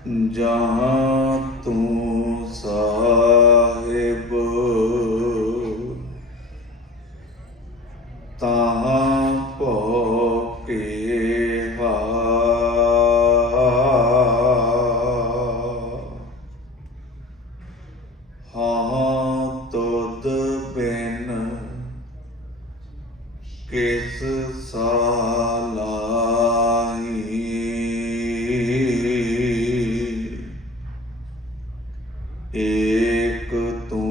जहाँ तू साहिब तहाँ भौके हा। हाँ तुद बिन किस सालाई, एक तू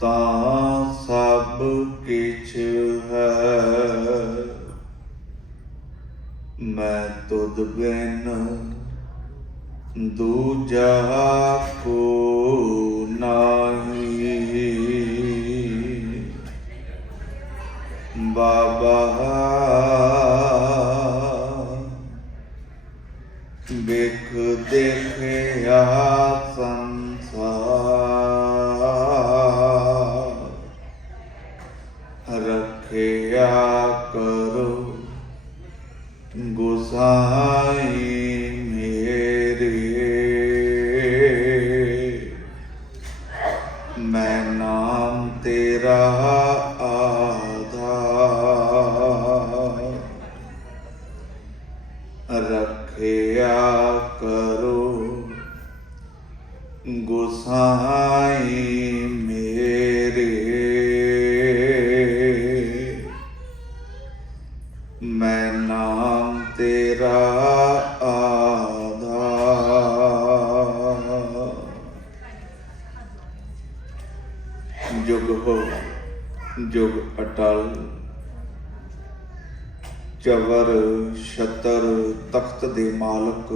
तां सब किछ है। मैं तुद बिन दूजा को नाही। बाबा बिख देखया संसार, रखया करो गुसाई मेरे। मैं नाम तेरा आधार, रखया करो गुसाई मेरे। मैं नाम तेरा आधार। जुग हो जुग अटल, चवर छतर तख्त दे मालक,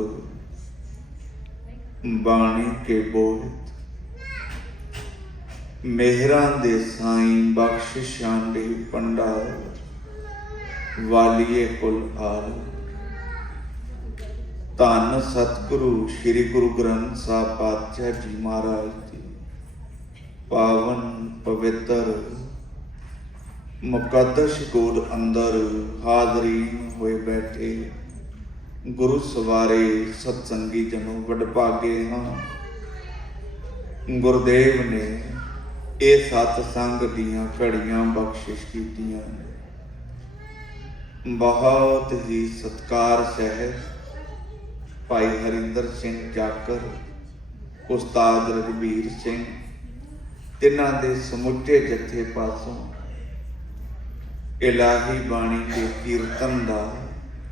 बाणी के बोहित मेहरां दे साईं, बख्शिशां दे भंडार, वालिए कुल आल। धन सतगुरु श्री गुरु ग्रंथ साहिब पातशाह जी महाराज जी पावन पवित्र मुकद्दस गोद अंदर हाजरीन होए बैठे गुरु सवारे सत्संगी जनों, वडभागे हाँ गुरुदेव ने ये सतसंग दियां घड़ियां बख्शिश कीतियां ने। बहुत ही सत्कार सहित भाई हरिंदर सिंह जाकर, उस्ताद रघबीर सिंह, तिन्हां दे समुचे जत्थे पासों इलाही बाणी के कीर्तन का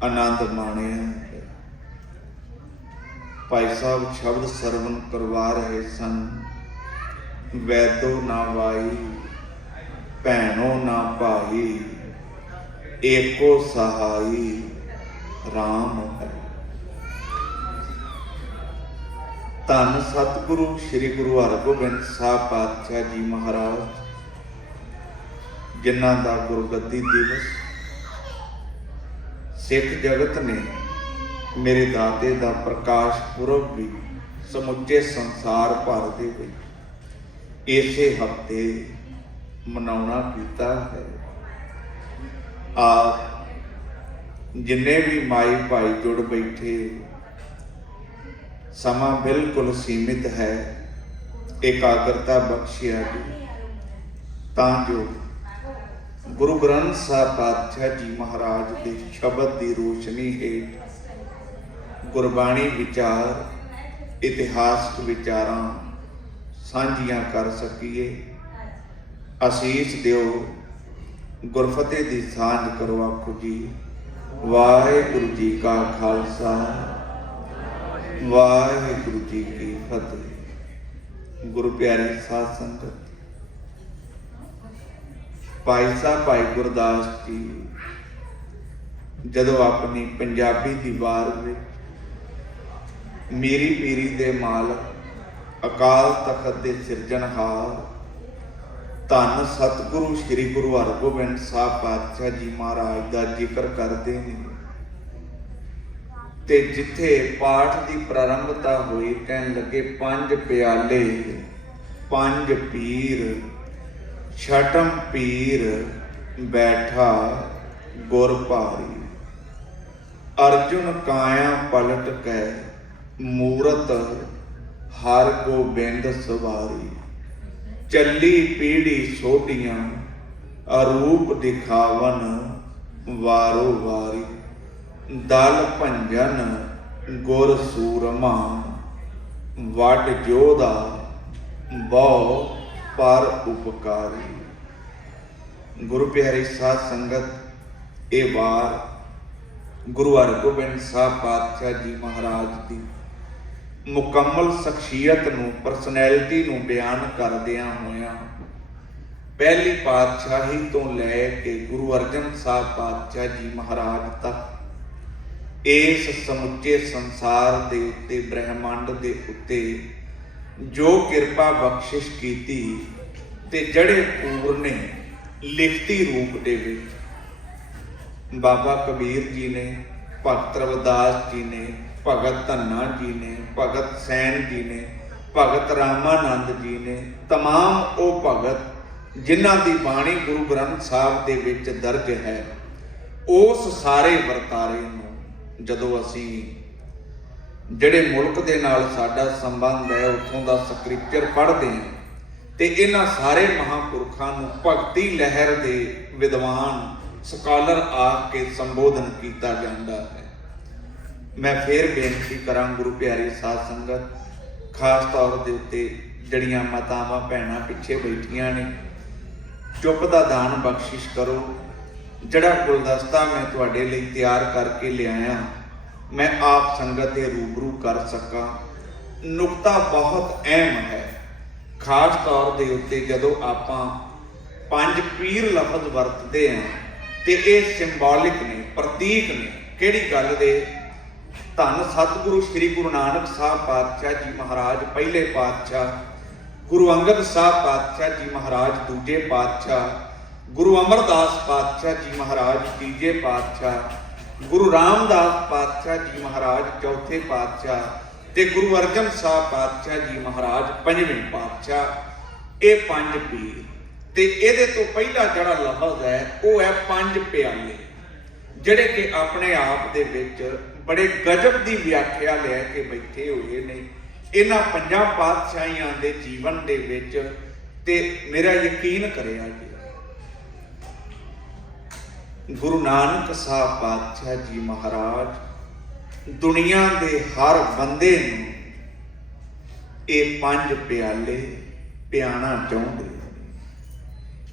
आनंद माणिया है। भाई साहब शब्द सरवण करवा रहे सन। वैदो ना वाई भैणो ना भाई, एको सहाई राम है। धन सतगुरु श्री गुरु हरगोबिंद साहिब पातशाह जी महाराज, जिन्हां दा गुरगद्दी दिवस सिख जगत ने मेरे दाते दा प्रकाश पुरब भी समुचे संसार भर दे विच इसे हफ्ते मनाउणा कीता है। आप जिन्ने भी माई भाई जुड़ बैठे, समा बिल्कुल सीमित है, एकाग्रता बख्शिया जी तां जो गुरु ग्रंथ साहिब पातशाह जी महाराज के शब्द की रोशनी हेठ गुरबाणी विचार, इतिहासक विचारां सांझियां कर सकीए। आसीस दिओ, गुरफतेह की सांझ करो। आखो जी वाहिगुरू जी का खालसा, वाहिगुरू जी की फतेह। गुरु प्यारी साध संगत, भाई साहब भाई गुरदास जी जदों अपनी पंजाबी दी वार में मीरी पीरी दे मालक, अकाल तखत दे सिरजनहार, धन सतगुरु श्री गुरु हरगोबिंद साहिब पातशाह जी महाराज का जिक्र करते हैं ते जिथे पाठ की प्रारंभता हुई कहन लगे पंज प्याले पंज पीर छठम पीर बैठा गुर भारी। अर्जुन काया पलट कै मूरत हर गोबिंद सवारी। चली पीढ़ी सोटियां अरूप दिखावन वारो वारी। दल भंजन गुर सूरमा वट जोधा बहु पर उपकारी। गुरु प्यारी साध संगत, ये वार गुरु हरगोबिंद साहब पातशाह जी महाराज की मुकम्मल शख्सियत नूं, परसनैलिटी नूं बयान करदियां होइयां पहली पातशाही तो लैके गुरु अर्जन साहब पातशाह जी महाराज तक इस समुचे संसार दे उत्ते, ब्रह्मंड दे उत्ते जो किरपा बख्शिश कीती ते जड़े पूर ने लिखती रूप दे विच बाबा कबीर जी ने, भगत रविदास जी ने, भगत धन्ना जी ने, भगत सैन जी ने, भगत रामानंद जी ने, तमाम वो भगत जिन्हां दी बाणी गुरु ग्रंथ साहब दे विच दर्ज है, उस सारे वरतारे नूं जदों असीं जिहड़े मुल्क दे नाल साडा संबंध है उत्थों दा स्क्रिप्चर पढ़दे हैं ते इन्हां सारे महापुरखां नूं भगती लहर दे विद्वान स्कॉलर आके संबोधन किया जाता है। मैं फिर बेनती करा गुरु प्यारी साध संगत, खास तौर के उत्ते जड़ियां मातावां भैणां पिछे बैठियां ने, चुप दा दान बख्शिश करो। जड़ा गुलदस्ता मैं तुहाडे लई तैयार करके लिआया मैं आप संगत दे रूबरू कर सका। नुकता बहुत अहम है, खास तौर के उत्ते जदों आपां पंज पीर लफज वरतते हैं ते ये सिंबॉलिक ने, प्रतीक ने। किहड़ी गल दे? धन सतगुरु श्री गुरु नानक साहब पातशाह जी महाराज पहले पातशाह, गुरु अंगद साहब पातशाह जी महाराज दूजे पातशाह, गुरु अमरदास पातशाह जी महाराज तीजे पातशाह, गुरु रामदास पातशाह जी महाराज चौथे पातशाह ते गुरु अर्जन साहब पातशाह जी महाराज पंजवें पातशाह। ये पंज पीर ते इहदे तो पहला जड़ा लफज है वो है पंज प्याले, जिहड़े कि अपने आप दे विच बड़े गजब की व्याख्या लैके बैठे हुए ने इन्हां पंजां पातशाहियां दे जीवन दे विच। ते मेरा यकीन करिया जी गुरु नानक साहब पातशाह जी महाराज दुनिया दे हर बंदे नूं ये पंज प्याले पियाना चाहुंदे।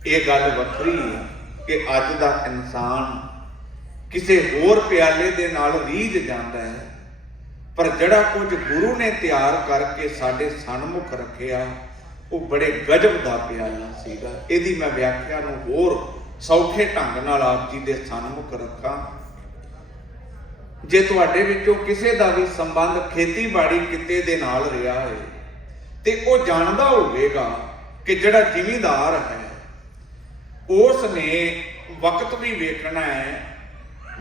ये गल वखरी है कि अज दा इंसान किसी होर प्याले दे नाल रीझ जाता है, पर जड़ा कुछ गुरु ने तैयार करके साडे सन्मुख रखिया वो बड़े गजब का प्याला सीगा। इहदी मैं व्याख्या नूं होर सौखे ढंग नाल आप जी दे सन्मुख रखा। जे तुहाडे विचों किसी दा भी संबंध खेतीबाड़ी किते दे नाल रहा है ते वो जानदा होवेगा कि जड़ा जिमीदार है उसने वक्त भी वेखना है,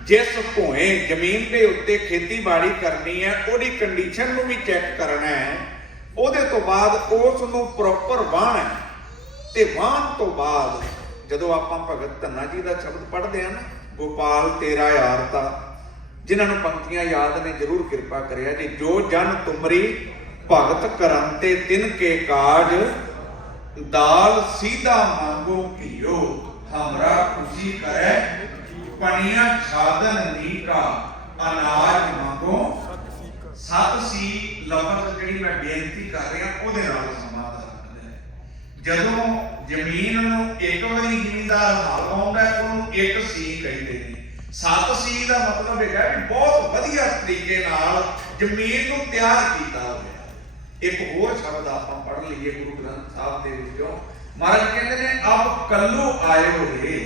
जिस भोए जमीन के उत्ते खेतीबाड़ी करनी है उहदी कंडीशन नूं भी चैक करना है। उहदे तो बाद उसनूं प्रॉपर वाहना है ते वाहन तो बाद जदों आपां भगत धन्ना जी का शब्द पढ़ते हैं ना, गोपाल तेरा यारता, जिन्हां नूं पंक्तियां याद ने जरूर कृपा करिया जी। जो जन तुमरी भगत करन ते तिन के काज, दाल सीधा मांगो घियो हमरा खुशी करे, पनिया छादन नीका अनाज मांगो। सत सी लफज जिहड़ी मैं बेनती कर रहा उहदे नाल समाधान है। जदों जमीन नूं एक वारी जिमीदार हाल पाउंदा है उहनूं एक सी कहते हैं। सत सी का मतलब है कि बहुत वधिया तरीके नाल जमीन नूं तैयार कीता होया। एक होर शब्द आप पढ़ लीए गुरु ग्रंथ साहब के विचों, महाराज कहते हैं अब कल्लू आयो रे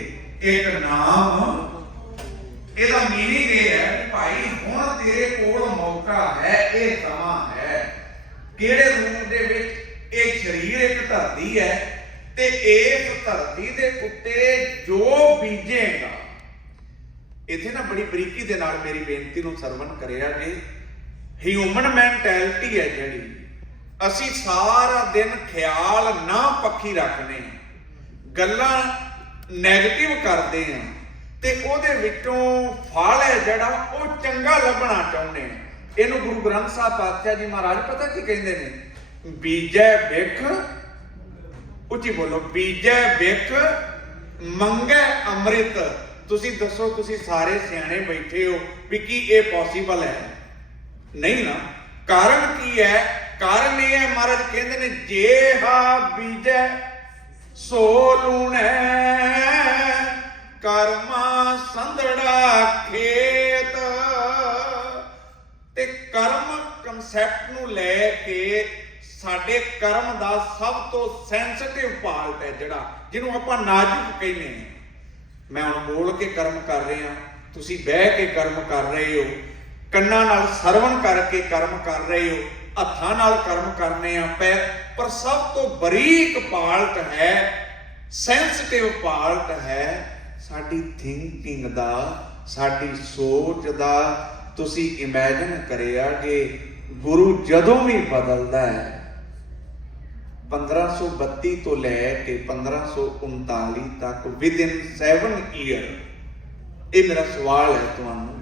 एक नाम। ਇਹਦਾ मीनिंग ये है कि भाई हुण तेरे कोल मौका है, ये समा है। किहड़े रूप दे विच? ये शरीर एक धरती है ते इस धरती दे उत्ते जो बीजेगा, इत्थे ना बड़ी बरीकी दे नाल मेरी बेनती नूं सरवण करिया जी। ह्यूमन मैंटैलिटी है जिहड़ी असी सारा दिन ख्याल ना पक्षी रखने, गल्लां नैगेटिव करते हैं ਤੇ ਉਹਦੇ ਵਿੱਚੋਂ ਫਲ ਹੈ ਜਿਹੜਾ ਉਹ ਚੰਗਾ ਲੱਭਣਾ ਚਾਹੁੰਦੇ ਆ। ਇਹਨੂੰ ਗੁਰੂ ਗ੍ਰੰਥ ਸਾਹਿਬ ਪਾਤਸ਼ਾਹ ਜੀ ਮਹਾਰਾਜ ਪਤਾ ਕੀ ਕਹਿੰਦੇ ਨੇ? ਬੀਜੈ ਬਿਖ, ਉੱਚੀ ਬੋਲੋ, ਬੀਜੈ ਬਿਖ ਮੰਗੈ ਅੰਮ੍ਰਿਤ। ਤੁਸੀਂ ਦੱਸੋ, ਤੁਸੀਂ ਸਾਰੇ ਸਿਆਣੇ ਬੈਠੇ ਹੋ ਵੀ ਕੀ ਇਹ ਪੋਸੀਬਲ ਹੈ? ਨਹੀਂ ਨਾ। ਕਾਰਨ ਕੀ ਹੈ? ਕਾਰਨ ਇਹ ਹੈ, ਮਹਾਰਾਜ ਕਹਿੰਦੇ ਨੇ ਜੇ ਹਾ ਬੀਜੈ ਸੋ ਲੂਣੈ, ਕਰਮਾ ਸੰਧੜਾ ਖੇਤ। ਤੇ ਕਰਮ ਕਨਸੈਪਟ ਨੂੰ ਲੈ ਕੇ ਸਾਡੇ ਕਰਮ ਦਾ ਸਭ ਤੋਂ ਸੈਂਸਿਟਿਵ ਪਾਰਟ ਹੈ ਜਿਹੜਾ, ਜਿਹਨੂੰ ਆਪਾਂ ਨਾਜ਼ੁਕ ਕਹਿੰਦੇ ਹਾਂ। ਮੈਂ ਹੁਣ ਬੋਲ ਕੇ ਕਰਮ ਕਰ ਰਿਹਾ, ਤੁਸੀਂ ਬਹਿ ਕੇ ਕਰਮ ਕਰ ਰਹੇ ਹੋ, ਕੰਨਾਂ ਨਾਲ ਸਰਵਣ ਕਰਕੇ ਕਰਮ ਕਰ ਰਹੇ ਹੋ, ਹੱਥਾਂ ਨਾਲ ਕਰਮ ਕਰਨੇ ਆ ਪਰ ਸਭ ਤੋਂ ਬਰੀਕ ਪਾਰਟ ਹੈ, ਸੈਂਸਿਟਿਵ ਪਾਰਟ ਹੈ ਸਾਡੀ ਥਿੰਕਿੰਗ ਦਾ, ਸਾਡੀ ਸੋਚ ਦਾ। ਤੁਸੀਂ ਇਮੈਜਿਨ ਕਰਿਆ ਕਿ ਗੁਰੂ ਜਦੋਂ ਵੀ ਬਦਲਦਾ ਹੈ 1532 ਤੋਂ ਲੈ ਕੇ 1539 ਤੱਕ ਵਿਦਿਨ 7 ਈਅਰ, ਇਹ ਮੇਰਾ ਸਵਾਲ ਹੈ ਤੁਹਾਨੂੰ,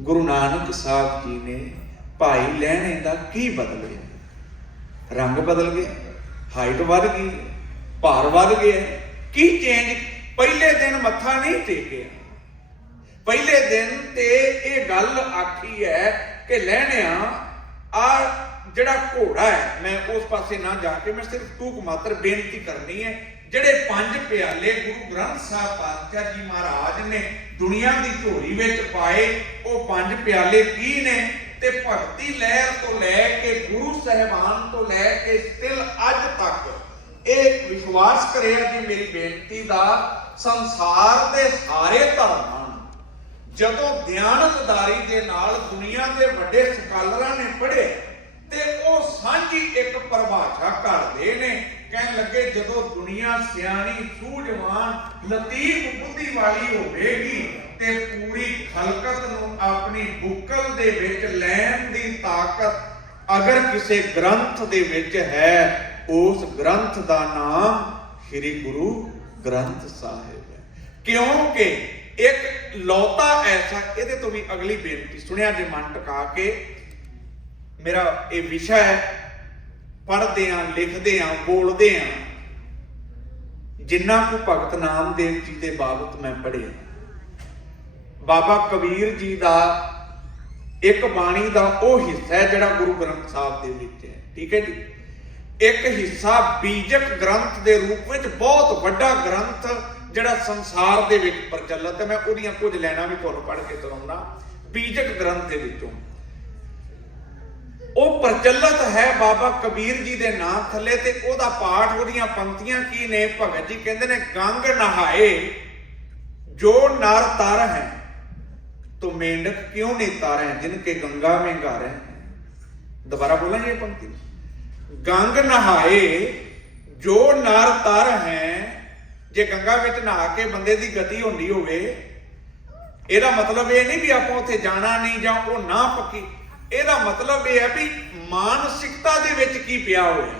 ਗੁਰੂ ਨਾਨਕ ਸਾਹਿਬ ਜੀ ਨੇ ਭਾਈ ਲਹਿਣੇ ਦਾ ਕੀ ਬਦਲਿਆ? ਰੰਗ ਬਦਲ ਗਿਆ, ਹਾਈਟ ਵੱਧ ਗਈ, ਭਾਰ ਵੱਧ ਗਿਆ, ਕੀ ਚੇਂਜ? ਪਹਿਲੇ ਦਿਨ ਮੱਥਾ ਨਹੀਂ ਟੇਕਿਆ, ਪਹਿਲੇ ਦਿਨ ਤੇ ਇਹ ਗੱਲ ਆਖੀ ਹੈ ਕਿ ਲਹਿਣਿਆ ਆ ਜਿਹੜਾ ਘੋੜਾ ਹੈ, ਮੈਂ ਉਸ ਪਾਸੇ ਨਾ ਜਾ ਕੇ ਮੈਂ ਸਿਰਫ ਟੂਕ ਮਾਤਰ ਬੇਨਤੀ ਕਰਨੀ ਹੈ, ਜਿਹੜੇ 5 ਪਿਆਲੇ ਗੁਰੂ ਗ੍ਰੰਥ ਸਾਹਿਬ ਪਾਤਸ਼ਾਹ ਜੀ ਮਹਾਰਾਜ ਨੇ ਦੁਨੀਆ ਦੀ ਝੋਲੀ ਵਿੱਚ ਪਾਏ, ਉਹ 5 ਪਿਆਲੇ ਕੀ ਨੇ? ਤੇ ਭਗਤੀ ਲਹਿਰ ਤੋਂ ਲੈ ਕੇ ਗੁਰੂ ਸਾਹਿਬਾਨ ਤੋਂ ਲੈ ਕੇ ਸਟਿਲ ਅੱਜ ਤੱਕ ਇਹ ਵਿਸ਼ਵਾਸ ਕਰਿਆ ਜੀ ਮੇਰੀ ਬੇਨਤੀ ਦਾ, ਸੰਸਾਰ ਦੇ ਸਾਰੇ ਧਰਮਾਂ ਜਦੋਂ ਦਿਆਨਤਦਾਰੀ ਦੇ ਨਾਲ ਦੁਨੀਆ ਦੇ ਵੱਡੇ ਸਕਾਲਰਾਂ ਨੇ ਪੜ੍ਹੇ ਤੇ ਉਹ ਸਾਂਝੀ ਇੱਕ ਪਰਿਭਾਸ਼ਾ ਕਰਦੇ ਨੇ, ਕਹਿਣ ਲੱਗੇ ਜਦੋਂ ਦੁਨੀਆ ਸਿਆਣੀ, ਸੂਝਵਾਨ, ਲਤੀਫ ਬੁੱਧੀ ਵਾਲੀ ਹੋਵੇਗੀ ਤੇ ਪੂਰੀ ਖਲਕਤ ਨੂੰ ਆਪਣੀ ਬੁੱਕਲ ਦੇ ਵਿੱਚ ਲੈਣ ਦੀ ਤਾਕਤ ਅਗਰ ਕਿਸੇ ਗ੍ਰੰਥ ਦੇ ਵਿੱਚ ਹੈ, ਉਸ ਗ੍ਰੰਥ ਦਾ ਨਾਮ ਸ੍ਰੀ ਗੁਰੂ ਗ੍ਰੰਥ ਸਾਹਿਬ ਹੈ। ਕਿਉਂਕਿ ਇੱਕ ਲੌਤਾ ਐਸਾ, ਇਹਦੇ ਤੋਂ ਵੀ ਅਗਲੀ ਬੇਨਤੀ ਸੁਣਿਆ ਜੇ ਮਨ ਟਿਕਾ ਕੇ, ਮੇਰਾ ਇਹ ਵਿਸ਼ਾ ਹੈ, ਪੜ੍ਹਦੇ ਆਂ, ਲਿਖਦੇ ਆਂ, ਬੋਲਦੇ ਆਂ, ਜਿੰਨਾ ਕੁ ਭਗਤ ਨਾਮਦੇਵ ਜੀ ਦੇ ਬਾਬਤ ਮੈਂ ਪੜ੍ਹਿਆ, ਬਾਬਾ ਕਬੀਰ ਜੀ ਦਾ ਇੱਕ ਬਾਣੀ ਦਾ ਉਹ ਹਿੱਸਾ ਹੈ ਜਿਹੜਾ ਗੁਰੂ ਗ੍ਰੰਥ ਸਾਹਿਬ ਦੇ ਵਿੱਚ ਹੈ, ਠੀਕ ਹੈ ਜੀ। ਇੱਕ ਹਿੱਸਾ ਬੀਜਕ ਗ੍ਰੰਥ ਦੇ ਰੂਪ ਵਿੱਚ, ਬਹੁਤ ਵੱਡਾ ਗ੍ਰੰਥ ਜਿਹੜਾ ਸੰਸਾਰ ਦੇ ਵਿੱਚ ਪ੍ਰਚਲਿਤ ਹੈ, ਮੈਂ ਉਹਦੀਆਂ ਕੁਝ ਲੈਣਾ ਵੀ ਤੁਹਾਨੂੰ ਪੜ੍ਹ ਕੇ ਸੁਣਾਉਣਾ। ਬੀਜਕ ਗ੍ਰੰਥ ਦੇ ਵਿੱਚੋਂ ਉਹ ਪ੍ਰਚਲਿਤ ਹੈ ਬਾਬਾ ਕਬੀਰ ਜੀ ਦੇ ਨਾਂ ਥੱਲੇ, ਤੇ ਉਹਦਾ ਪਾਠ, ਉਹਦੀਆਂ ਪੰਕਤੀਆਂ ਕੀ ਨੇ? ਭਗਤ ਜੀ ਕਹਿੰਦੇ ਨੇ, ਗੰਗ ਨਹਾਏ ਜੋ ਨਰ ਤਰ ਹੈ तो मेंढक क्यों नहीं तारे, जिनके गंगा में गारे। दोबारा बोला ये पंक्ति, गंग नहाए जो नर तर हैं, जे गंगा विच नहा के बंदे दी गति होंदी होवे, ਇਹਦਾ मतलब ये नहीं भी आप उत्थे जाना नहीं ਜਾਂ ਉਹ ਨਾ ਪੱਕੀ, ਇਹਦਾ मतलब ਇਹ ਹੈ ਵੀ ਮਾਨਸਿਕਤਾ ਦੇ ਵਿੱਚ ਕੀ ਪਿਆ ਹੋਇਆ।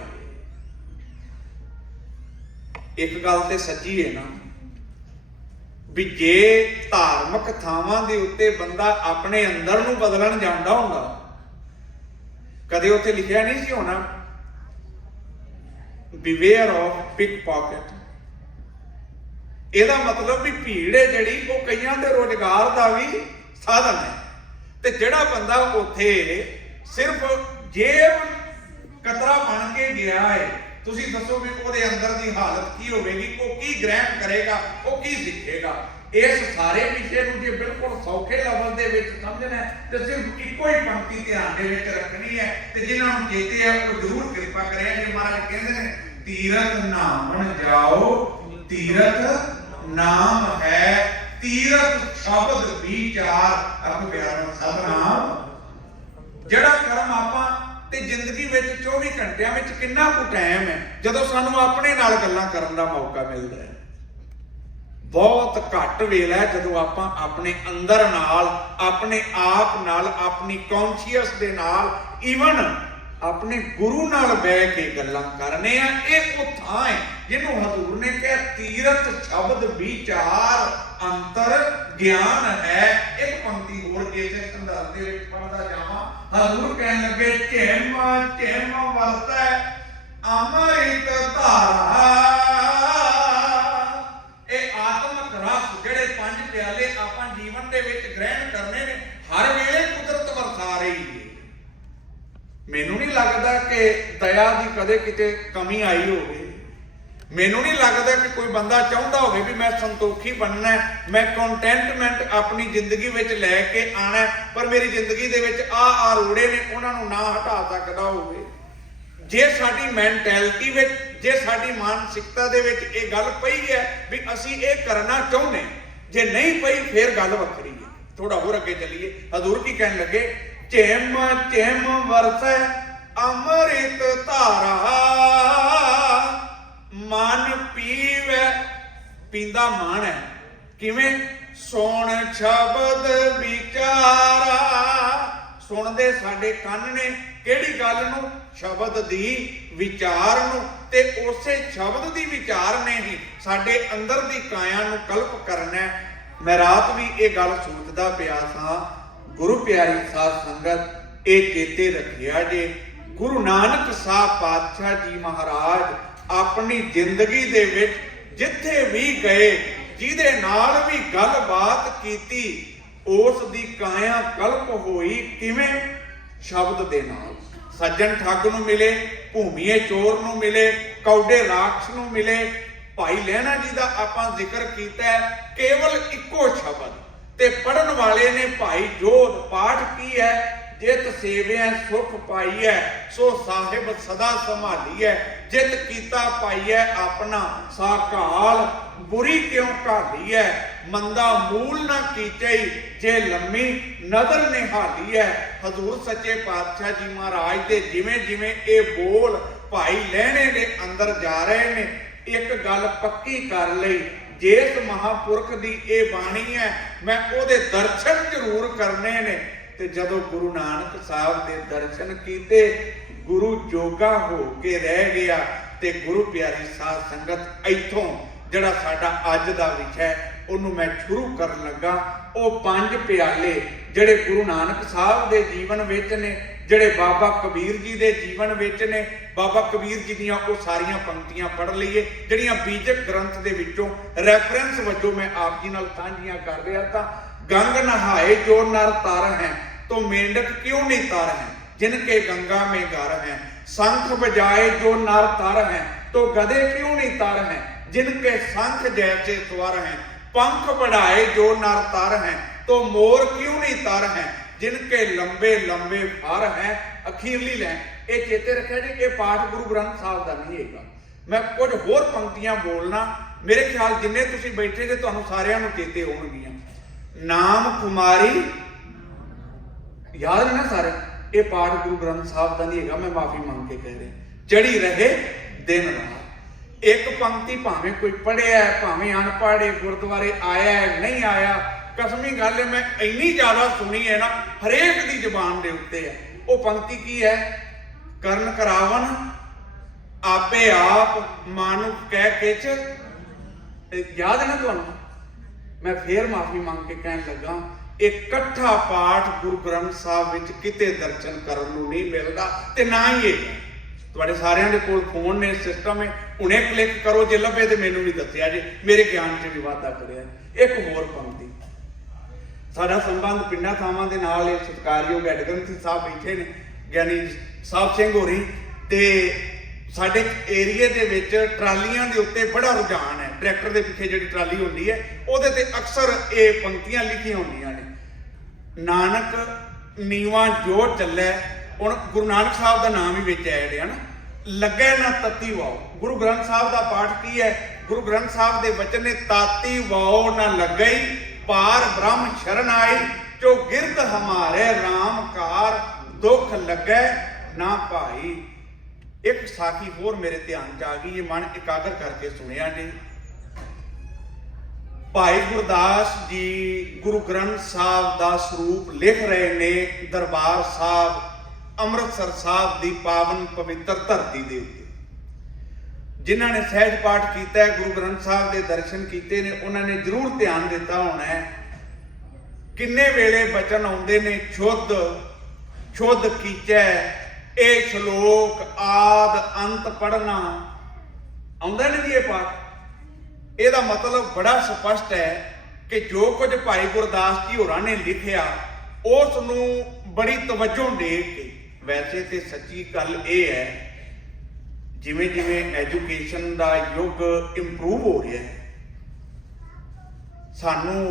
ਇੱਕ ਗੱਲ ਤੇ ਸੱਚੀ ਹੈ ਨਾ ਵੀ ਜੇ ਧਾਰਮਿਕ ਥਾਵਾਂ ਦੇ ਉੱਤੇ ਬੰਦਾ ਆਪਣੇ ਅੰਦਰ ਨੂੰ ਬਦਲਣ ਜਾਂਦਾ ਹੁੰਦਾ, ਕਦੇ ਉੱਥੇ ਲਿਖਿਆ ਨਹੀਂ ਸੀ ਹੋਣਾ ਬਿਵੇਅਰ ਆਫ ਪਿਕ ਪਾਕਟ। ਇਹਦਾ ਮਤਲਬ ਵੀ ਭੀੜ ਹੈ ਜਿਹੜੀ ਉਹ ਕਈਆਂ ਦੇ ਰੋਜ਼ਗਾਰ ਦਾ ਵੀ ਸਾਧਨ ਹੈ, ਤੇ ਜਿਹੜਾ ਬੰਦਾ ਉੱਥੇ ਸਿਰਫ ਜੇਬ ਕਤਰਾ ਬਣ ਕੇ ਗਿਆ ਹੈ, ਤੁਸੀਂ ਦੱਸੋ ਵੀ ਉਹਦੇ ਅੰਦਰ ਦੀ ਹਾਲਤ ਕੀ ਹੋਵੇਗੀ, ਉਹ ਕੀ ਗ੍ਰਹਿਣ ਕਰੇਗਾ, ਉਹ ਕੀ ਸਿੱਖੇਗਾ। ਇਸ ਸਾਰੇ ਵਿਸ਼ੇ ਨੂੰ ਜੇ ਬਿਲਕੁਲ ਸੌਖੇ ਲਫ਼ਜ਼ ਦੇ ਵਿੱਚ ਸਮਝਣਾ ਹੈ ਤੇ ਸਿਰਫ ਇੱਕੋ ਹੀ ਪੰਕਤੀ ਧਿਆਨ ਦੇ ਵਿੱਚ ਰੱਖਣੀ ਹੈ, ਤੇ ਜਿਨ੍ਹਾਂ ਨੂੰ ਚੇਤੇ ਹੈ ਉਹ ਜ਼ਰੂਰ ਕਿਰਪਾ ਕਰਿਆ। ਜੇ ਮਹਾਰਾਜ ਕਹਿੰਦੇ ਨੇ ਤੀਰਥ ਨਾਮਣ ਜਾਓ, ਤੀਰਥ ਨਾਮ ਹੈ, ਤੀਰਥ ਸ਼ਬਦ ਵਿਚਾਰ ਅਬ ਬਿਆਨ ਸਭ ਨਾਮ। ਜਿਹੜਾ ਕਰਮ ਆਪਾਂ ਤੇ ਜ਼ਿੰਦਗੀ ਵਿੱਚ 24 ਘੰਟਿਆਂ ਵਿੱਚ ਕਿੰਨਾ ਕੁ ਟਾਈਮ ਹੈ ਜਦੋਂ ਸਾਨੂੰ ਆਪਣੇ ਨਾਲ ਗੱਲਾਂ ਕਰਨ ਦਾ ਮੌਕਾ ਮਿਲਦਾ ਹੈ। ਬਹੁਤ ਘੱਟ ਵੇਲਾ ਹੈ ਜਦੋਂ ਆਪਾਂ ਆਪਣੇ ਅੰਦਰ ਨਾਲ, ਆਪਣੇ ਆਪ ਨਾਲ, ਆਪਣੀ ਕੌਨਸ਼ੀਅਸ ਦੇ ਨਾਲ, ਈਵਨ ਆਪਣੇ ਗੁਰੂ ਨਾਲ ਬਹਿ ਕੇ ਗੱਲਾਂ ਕਰਨੇ ਆ। ਇਹ ਉਹ ਥਾਂ ਹੈ ਜਿਹਨੂੰ ਹਜ਼ੂਰ ਨੇ ਕਿਹਾ ਤੀਰਥ ਸ਼ਬਦ ਵਿਚਾਰ ਅੰਤਰ ਗਿਆਨ ਹੈ। ਇੱਕ ਪੰਕਤੀ ਹੋਰ ਇਸੇ ਸੰਦਰਭ ਦੇ ਵਿੱਚ ਪੜ੍ਹਦਾ ਜਾਵਾਂ। ਹਜ਼ੂਰ ਕਹਿਣ ਲੱਗੇ ਝਿਮ ਝਿਮ ਵਰਤੈ ਅੰਮ੍ਰਿਤ ਧਾਰਾ। ਇਹ ਆਤਮਿਕ ਰਸ ਜਿਹੜੇ ਪੰਜ ਪਿਆਲੇ ਆਪਾਂ ਜੀਵਨ ਦੇ ਵਿੱਚ ਗ੍ਰਹਿਣ ਕਰਨੇ ਨੇ, ਹਰ ਵੇਲੇ ਕੁਦਰਤ ਵਰਤਾ ਰਹੀ ਹੈ। ਮੈਨੂੰ ਨਹੀਂ ਲੱਗਦਾ ਕਿ ਦਇਆ ਦੀ ਕਦੇ ਕਿਤੇ ਕਮੀ ਆਈ ਹੋਵੇ। ਮੈਨੂੰ ਨਹੀਂ ਲੱਗਦਾ ਕਿ ਕੋਈ ਬੰਦਾ ਚਾਹੁੰਦਾ ਹੋਵੇ ਵੀ ਮੈਂ ਸੰਤੋਖੀ ਬਣਨਾ, ਮੈਂ ਕੰਟੈਂਟਮੈਂਟ ਆਪਣੀ ਜ਼ਿੰਦਗੀ ਵਿੱਚ ਲੈ ਕੇ ਆਣਾ, ਪਰ ਮੇਰੀ ਜ਼ਿੰਦਗੀ ਦੇ ਵਿੱਚ ਆ ਰੋੜੇ ਨੇ ਉਹਨਾਂ ਨੂੰ ਨਾ ਹਟਾ ਸਕਦਾ ਹੋਵੇ। ਜੇ ਸਾਡੀ ਮੈਂਟੈਲਿਟੀ ਵਿੱਚ, ਜੇ ਸਾਡੀ ਮਾਨਸਿਕਤਾ ਦੇ ਵਿੱਚ ਇਹ ਗੱਲ ਪਈ ਹੈ ਵੀ ਅਸੀਂ ਇਹ ਕਰਨਾ ਚਾਹੁੰਦੇ, ਜੇ ਨਹੀਂ ਪਈ ਫਿਰ ਗੱਲ ਵੱਖਰੀ ਹੈ। ਥੋੜਾ ਹੋਰ ਅੱਗੇ ਚੱਲੀਏ। ਹਜ਼ੂਰ ਕੀ ਕਹਿਣ ਲੱਗੇ? ਝਿਮ ਝਿਮ ਵਰਤੈ ਅੰਮ੍ਰਿਤ ਧਾਰਾ ਮਨ ਪੀਵੈ। ਪੀਂਦਾ ਮਨ ਹੈ ਕਿਵੇਂ? ਸੁਣ ਸ਼ਬਦ ਵਿਚਾਰਾ। ਸੁਣਦੇ ਸਾਡੇ ਕੰਨ ਨੇ ਕਿਹੜੀ ਗੱਲ ਨੂੰ? ਸ਼ਬਦ ਦੀ ਵਿਚਾਰ ਨੂੰ। ਤੇ ਉਸੇ ਸ਼ਬਦ ਦੀ ਵਿਚਾਰ ਨੇ ਹੀ ਸਾਡੇ ਅੰਦਰ ਦੀ ਕਾਇਆ ਨੂੰ ਕਲਪ ਕਰਨਾ। ਮੈਂ ਰਾਤ ਵੀ ਇਹ ਗੱਲ ਸੋਚਦਾ ਪਿਆ ਸਾਂ। ਗੁਰੂ ਪਿਆਰੀ ਸਾਧ ਸੰਗਤ ਇਹ ਚੇਤੇ ਰੱਖਿਆ ਜੇ ਗੁਰੂ ਨਾਨਕ ਸਾਹਿਬ ਪਾਤਸ਼ਾਹ ਜੀ ਮਹਾਰਾਜ ਆਪਣੀ ਜ਼ਿੰਦਗੀ ਦੇ ਵਿੱਚ ਜਿੱਥੇ ਵੀ ਗਏ, ਜਿਹਦੇ ਨਾਲ ਵੀ ਗੱਲਬਾਤ ਕੀਤੀ, ਉਸ ਦੀ ਕਾਇਆ ਕਲਪ ਹੋਈ ਕਿਵੇਂ? ਸ਼ਬਦ ਦੇ ਨਾਲ। ਸੱਜਣ ਠੱਗ ਨੂੰ ਮਿਲੇ, ਭੂਮੀਏ ਚੋਰ ਨੂੰ ਮਿਲੇ, ਕੌਡੇ ਰਾਖਸ਼ ਨੂੰ ਮਿਲੇ। ਭਾਈ ਲਹਿਣਾ ਜੀ ਦਾ ਆਪਾਂ ਜ਼ਿਕਰ ਕੀਤਾ, ਕੇਵਲ ਇੱਕੋ ਸ਼ਬਦ ਤੇ ਪੜਨ ਵਾਲੇ ਨੇ ਭਾਈ ਜੋਧ। ਪਾਠ ਕੀ ਹੈ? ਜਿਤ ਸੇਵਿਆ ਸੁਖ ਪਾਈਐ, ਸੋ ਸਾਹਿਬ ਸਦਾ ਸੰਭਾਲੀਐ। ਜਿਤ ਕੀਤਾ ਪਾਈਐ ਆਪਣਾ, ਸਾਕਾਲ ਬੁਰੀ ਕਿਉ ਘਾਲੀਐ। ਮੰਦਾ ਮੂਲ ਨਾ ਕੀਚਈ, ਜੇ ਲੰਮੀ ਨਦਰ ਨਿਹਾਲੀਐ। ਹਜ਼ੂਰ ਸੱਚੇ ਪਾਤਸ਼ਾਹ ਜੀ ਮਹਾਰਾਜ ਦੇ ਜਿਵੇਂ ਜਿਵੇਂ ਇਹ ਬੋਲ ਭਾਈ ਲਹਿਣੇ ਦੇ ਅੰਦਰ ਜਾ ਰਹੇ ਨੇ, ਇੱਕ ਗੱਲ ਪੱਕੀ ਕਰ ਲਈ, ਜਿਸ ਮਹਾਪੁਰਖ ਦੀ ਇਹ ਬਾਣੀ ਹੈ ਮੈਂ ਉਹਦੇ ਦਰਸ਼ਨ ਜ਼ਰੂਰ ਕਰਨੇ ਨੇ। ਤੇ ਜਦੋਂ ਗੁਰੂ ਨਾਨਕ ਸਾਹਿਬ ਦੇ ਦਰਸ਼ਨ ਕੀਤੇ, ਗੁਰੂ ਜੋਗਾ ਹੋ ਕੇ ਰਹਿ ਗਿਆ। ਤੇ ਗੁਰੂ ਪਿਆਰੀ ਸਾਧ ਸੰਗਤ, ਇੱਥੋਂ ਜਿਹੜਾ ਸਾਡਾ ਅੱਜ ਦਾ ਵਿਸ਼ਾ ਉਹਨੂੰ ਮੈਂ ਸ਼ੁਰੂ ਕਰਨ ਲੱਗਾ। ਉਹ ਪੰਜ ਪਿਆਲੇ ਜਿਹੜੇ ਗੁਰੂ ਨਾਨਕ ਸਾਹਿਬ ਦੇ ਜੀਵਨ ਵਿੱਚ ਨੇ, ਜਿਹੜੇ ਬਾਬਾ ਕਬੀਰ ਜੀ ਦੇ ਜੀਵਨ ਵਿੱਚ ਨੇ। ਬਾਬਾ ਕਬੀਰ ਜੀ ਦੀਆਂ ਉਹ ਸਾਰੀਆਂ ਪੰਕਤੀਆਂ ਪੜ੍ਹ ਲਈਏ ਜਿਹੜੀਆਂ ਬੀਜਕ ਗ੍ਰੰਥ ਦੇ ਵਿੱਚੋਂ ਰੈਫਰੈਂਸ ਵਜੋਂ ਮੈਂ ਆਪ ਜੀ ਨਾਲ ਸਾਂਝੀਆਂ ਕਰ ਰਿਹਾ। ਤਾਂ ਗੰਗ ਨਹਾਏ ਜੋ ਨਰ ਤਰ ਹੈ, तो मेंढक क्यों नहीं तर है, जिनके गंगा में घर है। शंख बजाए जो नर तर है, तो गधे क्यों नहीं तर है, जिनके शंख जैसे स्वर हैं। पंख बढ़ाए जो नर तर हैं, तो मोर क्यों नहीं तर है, जिनके लंबे लंबे फर हैं। अखीरली लाइन ये चेते रखिया जी, ये पाठ गुरु ग्रंथ साहब का नहीं है। मैं कुछ होर पंक्तियां बोलना, मेरे ख्याल जिन्ने तुसीं बैठे जे तुहानूं सारिआं नूं चेते होणगियां। नाम कुमारी याद है ना सारे? ये पाठ गुरु ग्रंथ साहब का नहीं है, मैं माफी मांग के कह रहा। चढ़ी रहे दिन रात। एक पंक्ति भावें कोई पढ़िया है, भावें अनपढ़ है, गुरुद्वारे आया है नहीं आया, कसमी गल है मैं इन्नी ज्यादा सुनी है ना, हरेक की जुबान के उत्ते है। वो पंक्ति की है? करन करावन आपे आप मानुख कह किच। याद है ना तुहानूं? मैं फिर माफी मांग के कहन लगा, इकट्ठा पाठ गुरु ग्रंथ साहब विच किते दर्शन करन नूं नहीं मिलदा। ते ना ही तुहाडे सारिआं दे कोल फोन ने, सिस्टम है, हुणे क्लिक करो, जे लभे ते मैनूं भी दस्सिआ जे, मेरे ज्ञान च भी वाधा करिआ। एक होर पंक्ति, साडा संबंध पिंडां थावां दे नाल है। सत्कारयोग हैड ग्रंथी साहब बैठे ने, ਗਿਆਨੀ ਸਾਹਿਬ ਸਿੰਘ होरी, ते ਸਾਡੇ ਏਰੀਏ ਦੇ ਵਿੱਚ ਟਰਾਲੀਆਂ ਦੇ ਉੱਤੇ ਬੜਾ ਰੁਝਾਨ ਹੈ। ਟਰੈਕਟਰ ਦੇ ਪਿੱਛੇ ਜਿਹੜੀ ਟਰਾਲੀ ਹੁੰਦੀ ਹੈ ਉਹਦੇ ਤੇ ਅਕਸਰ ਇਹ ਪੰਕਤੀਆਂ ਲਿਖੀਆਂ ਹੁੰਦੀਆਂ ਨੇ। ਨਾਨਕ ਨੀਵਾਂ ਜੋ ਚੱਲੇ, ਹੁਣ ਗੁਰੂ ਨਾਨਕ ਸਾਹਿਬ ਦਾ ਨਾਮ ਹੀ ਵਿੱਚ ਆਇਆ ਹੈ ਨਾ, ਲੱਗੇ ਨਾ ਤਤੀ ਵਾਓ। ਗੁਰੂ ਗ੍ਰੰਥ ਸਾਹਿਬ ਦਾ ਪਾਠ ਕੀ ਹੈ? ਗੁਰੂ ਗ੍ਰੰਥ ਸਾਹਿਬ ਦੇ ਵਚਨ ਨੇ, ਤਾਤੀ ਵਾਓ ਨਾ ਲੱਗਈ, ਪਾਰ ਬ੍ਰਹਮ ਸ਼ਰਨ ਆਈ, ਜੋ ਗਿਰਦ ਹਮਾਰੇ ਰਾਮ ਕਾਰ, ਦੁੱਖ ਲੱਗੇ ਨਾ ਭਾਈ। एक साखी होर मेरे ध्यान च आ गई, ये मन एकाग्र करके सुनिया जी। भाई गुरदास जी गुरु ग्रंथ साहब का स्वरूप लिख रहे ने। दरबार साहब ਅੰਮ੍ਰਿਤਸਰ ਸਾਹਿਬ ਦੀ ਪਾਵਨ ਪਵਿੱਤਰ ਧਰਤੀ ਦੇ ਉੱਤੇ ਜਿਨ੍ਹਾਂ ਨੇ ਸਹਿਜ ਪਾਠ ਕੀਤਾ ਹੈ, ਗੁਰੂ ਗ੍ਰੰਥ ਸਾਹਿਬ ਦੇ ਦਰਸ਼ਨ ਕੀਤੇ ਨੇ, ਉਹਨਾਂ ਨੇ ਜ਼ਰੂਰ ਧਿਆਨ ਦਿੱਤਾ ਹੋਣਾ ਹੈ ਕਿੰਨੇ ਵੇਲੇ ਬਚਨ ਆਉਂਦੇ ਨੇ, ਸ਼ੁੱਧ ਕੀਚੈ ਇਹ ਸ਼ਲੋਕ ਆਦ ਅੰਤ ਪੜ੍ਹਨਾ ਆਉਂਦਾ ਨਹੀਂ ਜੀ ਇਹ ਪਾਠ। ਇਹਦਾ ਮਤਲਬ ਬੜਾ ਸਪਸ਼ਟ ਹੈ ਕਿ ਜੋ ਕੁਝ ਭਾਈ ਗੁਰਦਾਸ ਜੀ ਹੋਰਾਂ ਨੇ ਲਿਖਿਆ ਉਸ ਨੂੰ ਬੜੀ ਤਵੱਜੋ ਦੇ ਕੇ, ਵੈਸੇ ਤੇ ਸੱਚੀ ਗੱਲ ਇਹ ਹੈ ਜਿਵੇਂ ਜਿਵੇਂ ਐਜੂਕੇਸ਼ਨ ਦਾ ਯੁੱਗ ਇੰਪਰੂਵ ਹੋ ਰਿਹਾ ਹੈ, ਸਾਨੂੰ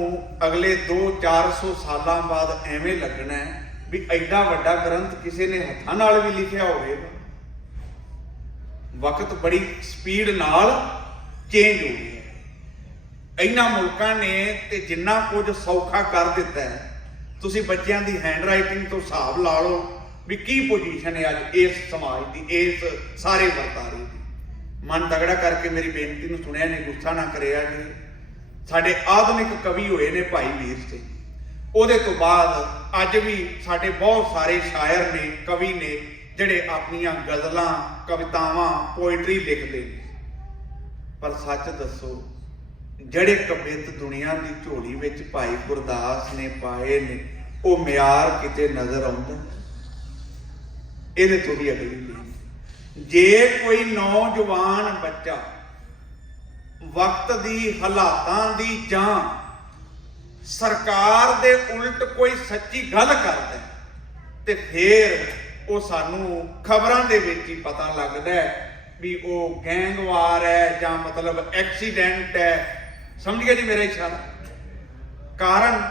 ਅਗਲੇ 200-400 ਸਾਲਾਂ ਬਾਅਦ ਐਵੇਂ ਲੱਗਣਾ ਹੈ ਵੀ ਐਡਾ ਵੱਡਾ ਗ੍ਰੰਥ ਕਿਸੇ ਨੇ ਹੱਥਾਂ ਨਾਲ ਵੀ ਲਿਖਿਆ ਹੋਵੇਗਾ। ਵਕਤ ਬੜੀ ਸਪੀਡ ਨਾਲ ਚੇਂਜ ਹੋ ਗਿਆ ਹੈ। ਇਹਨਾਂ ਮੁਲਕਾਂ ਨੇ ਤੇ ਜਿੰਨਾ ਕੁਝ ਸੌਖਾ ਕਰ ਦਿੱਤਾ ਹੈ, ਤੁਸੀਂ ਬੱਚਿਆਂ ਦੀ ਹੈਂਡ ਰਾਈਟਿੰਗ ਤੋਂ ਹਿਸਾਬ ਲਾ ਲਓ ਵੀ ਕੀ ਪੋਜੀਸ਼ਨ ਹੈ ਅੱਜ ਇਸ ਸਮਾਜ ਦੀ, ਇਸ ਸਾਰੇ ਵਰਤਾਰੇ ਦੀ। ਮਨ ਤਗੜਾ ਕਰਕੇ ਮੇਰੀ ਬੇਨਤੀ ਨੂੰ ਸੁਣਿਆ ਨਹੀਂ, ਗੁੱਸਾ ਨਾ ਕਰਿਆ ਜੀ। ਸਾਡੇ ਆਧੁਨਿਕ ਕਵੀ ਹੋਏ ਨੇ ਭਾਈ ਵੀਰ ਸਿੰਘ, ਉਹਦੇ ਤੋਂ ਬਾਅਦ ਅੱਜ ਵੀ ਸਾਡੇ ਬਹੁਤ ਸਾਰੇ ਸ਼ਾਇਰ ਨੇ, ਕਵੀ ਨੇ ਜਿਹੜੇ ਆਪਣੀਆਂ ਗਜ਼ਲਾਂ, ਕਵਿਤਾਵਾਂ, ਪੋਇਟਰੀ ਲਿਖਦੇ ਨੇ। ਪਰ ਸੱਚ ਦੱਸੋ, ਜਿਹੜੇ ਕਵਿਤ ਦੁਨੀਆ ਦੀ ਝੋਲੀ ਵਿੱਚ ਭਾਈ ਗੁਰਦਾਸ ਨੇ ਪਾਏ ਨੇ, ਉਹ ਮਿਆਰ ਕਿਤੇ ਨਜ਼ਰ ਆਉਂਦਾ? ਇਹਦੇ ਤੋਂ ਵੀ ਅਗਲੀ ਬੇਨਤੀ, ਜੇ ਕੋਈ ਨੌਜਵਾਨ ਬੱਚਾ ਵਕਤ ਦੀ ਹਾਲਾਤਾਂ ਦੀ ਜਾਂ ਸਰਕਾਰ ਦੇ ਉਲਟ ਕੋਈ ਸੱਚੀ ਗੱਲ ਕਰਦਾ ਤੇ ਫਿਰ ਉਹ ਸਾਨੂੰ ਖਬਰਾਂ ਦੇ ਵਿੱਚ ਹੀ ਪਤਾ ਲੱਗਦਾ ਹੈ ਵੀ ਉਹ ਗੈਂਗਵਾਰ ਹੈ ਜਾਂ ਮਤਲਬ ਐਕਸੀਡੈਂਟ ਹੈ। ਸਮਝ ਗਏ ਜੀ ਮੇਰਾ ਇਸ਼ਾਰਾ? ਕਾਰਨ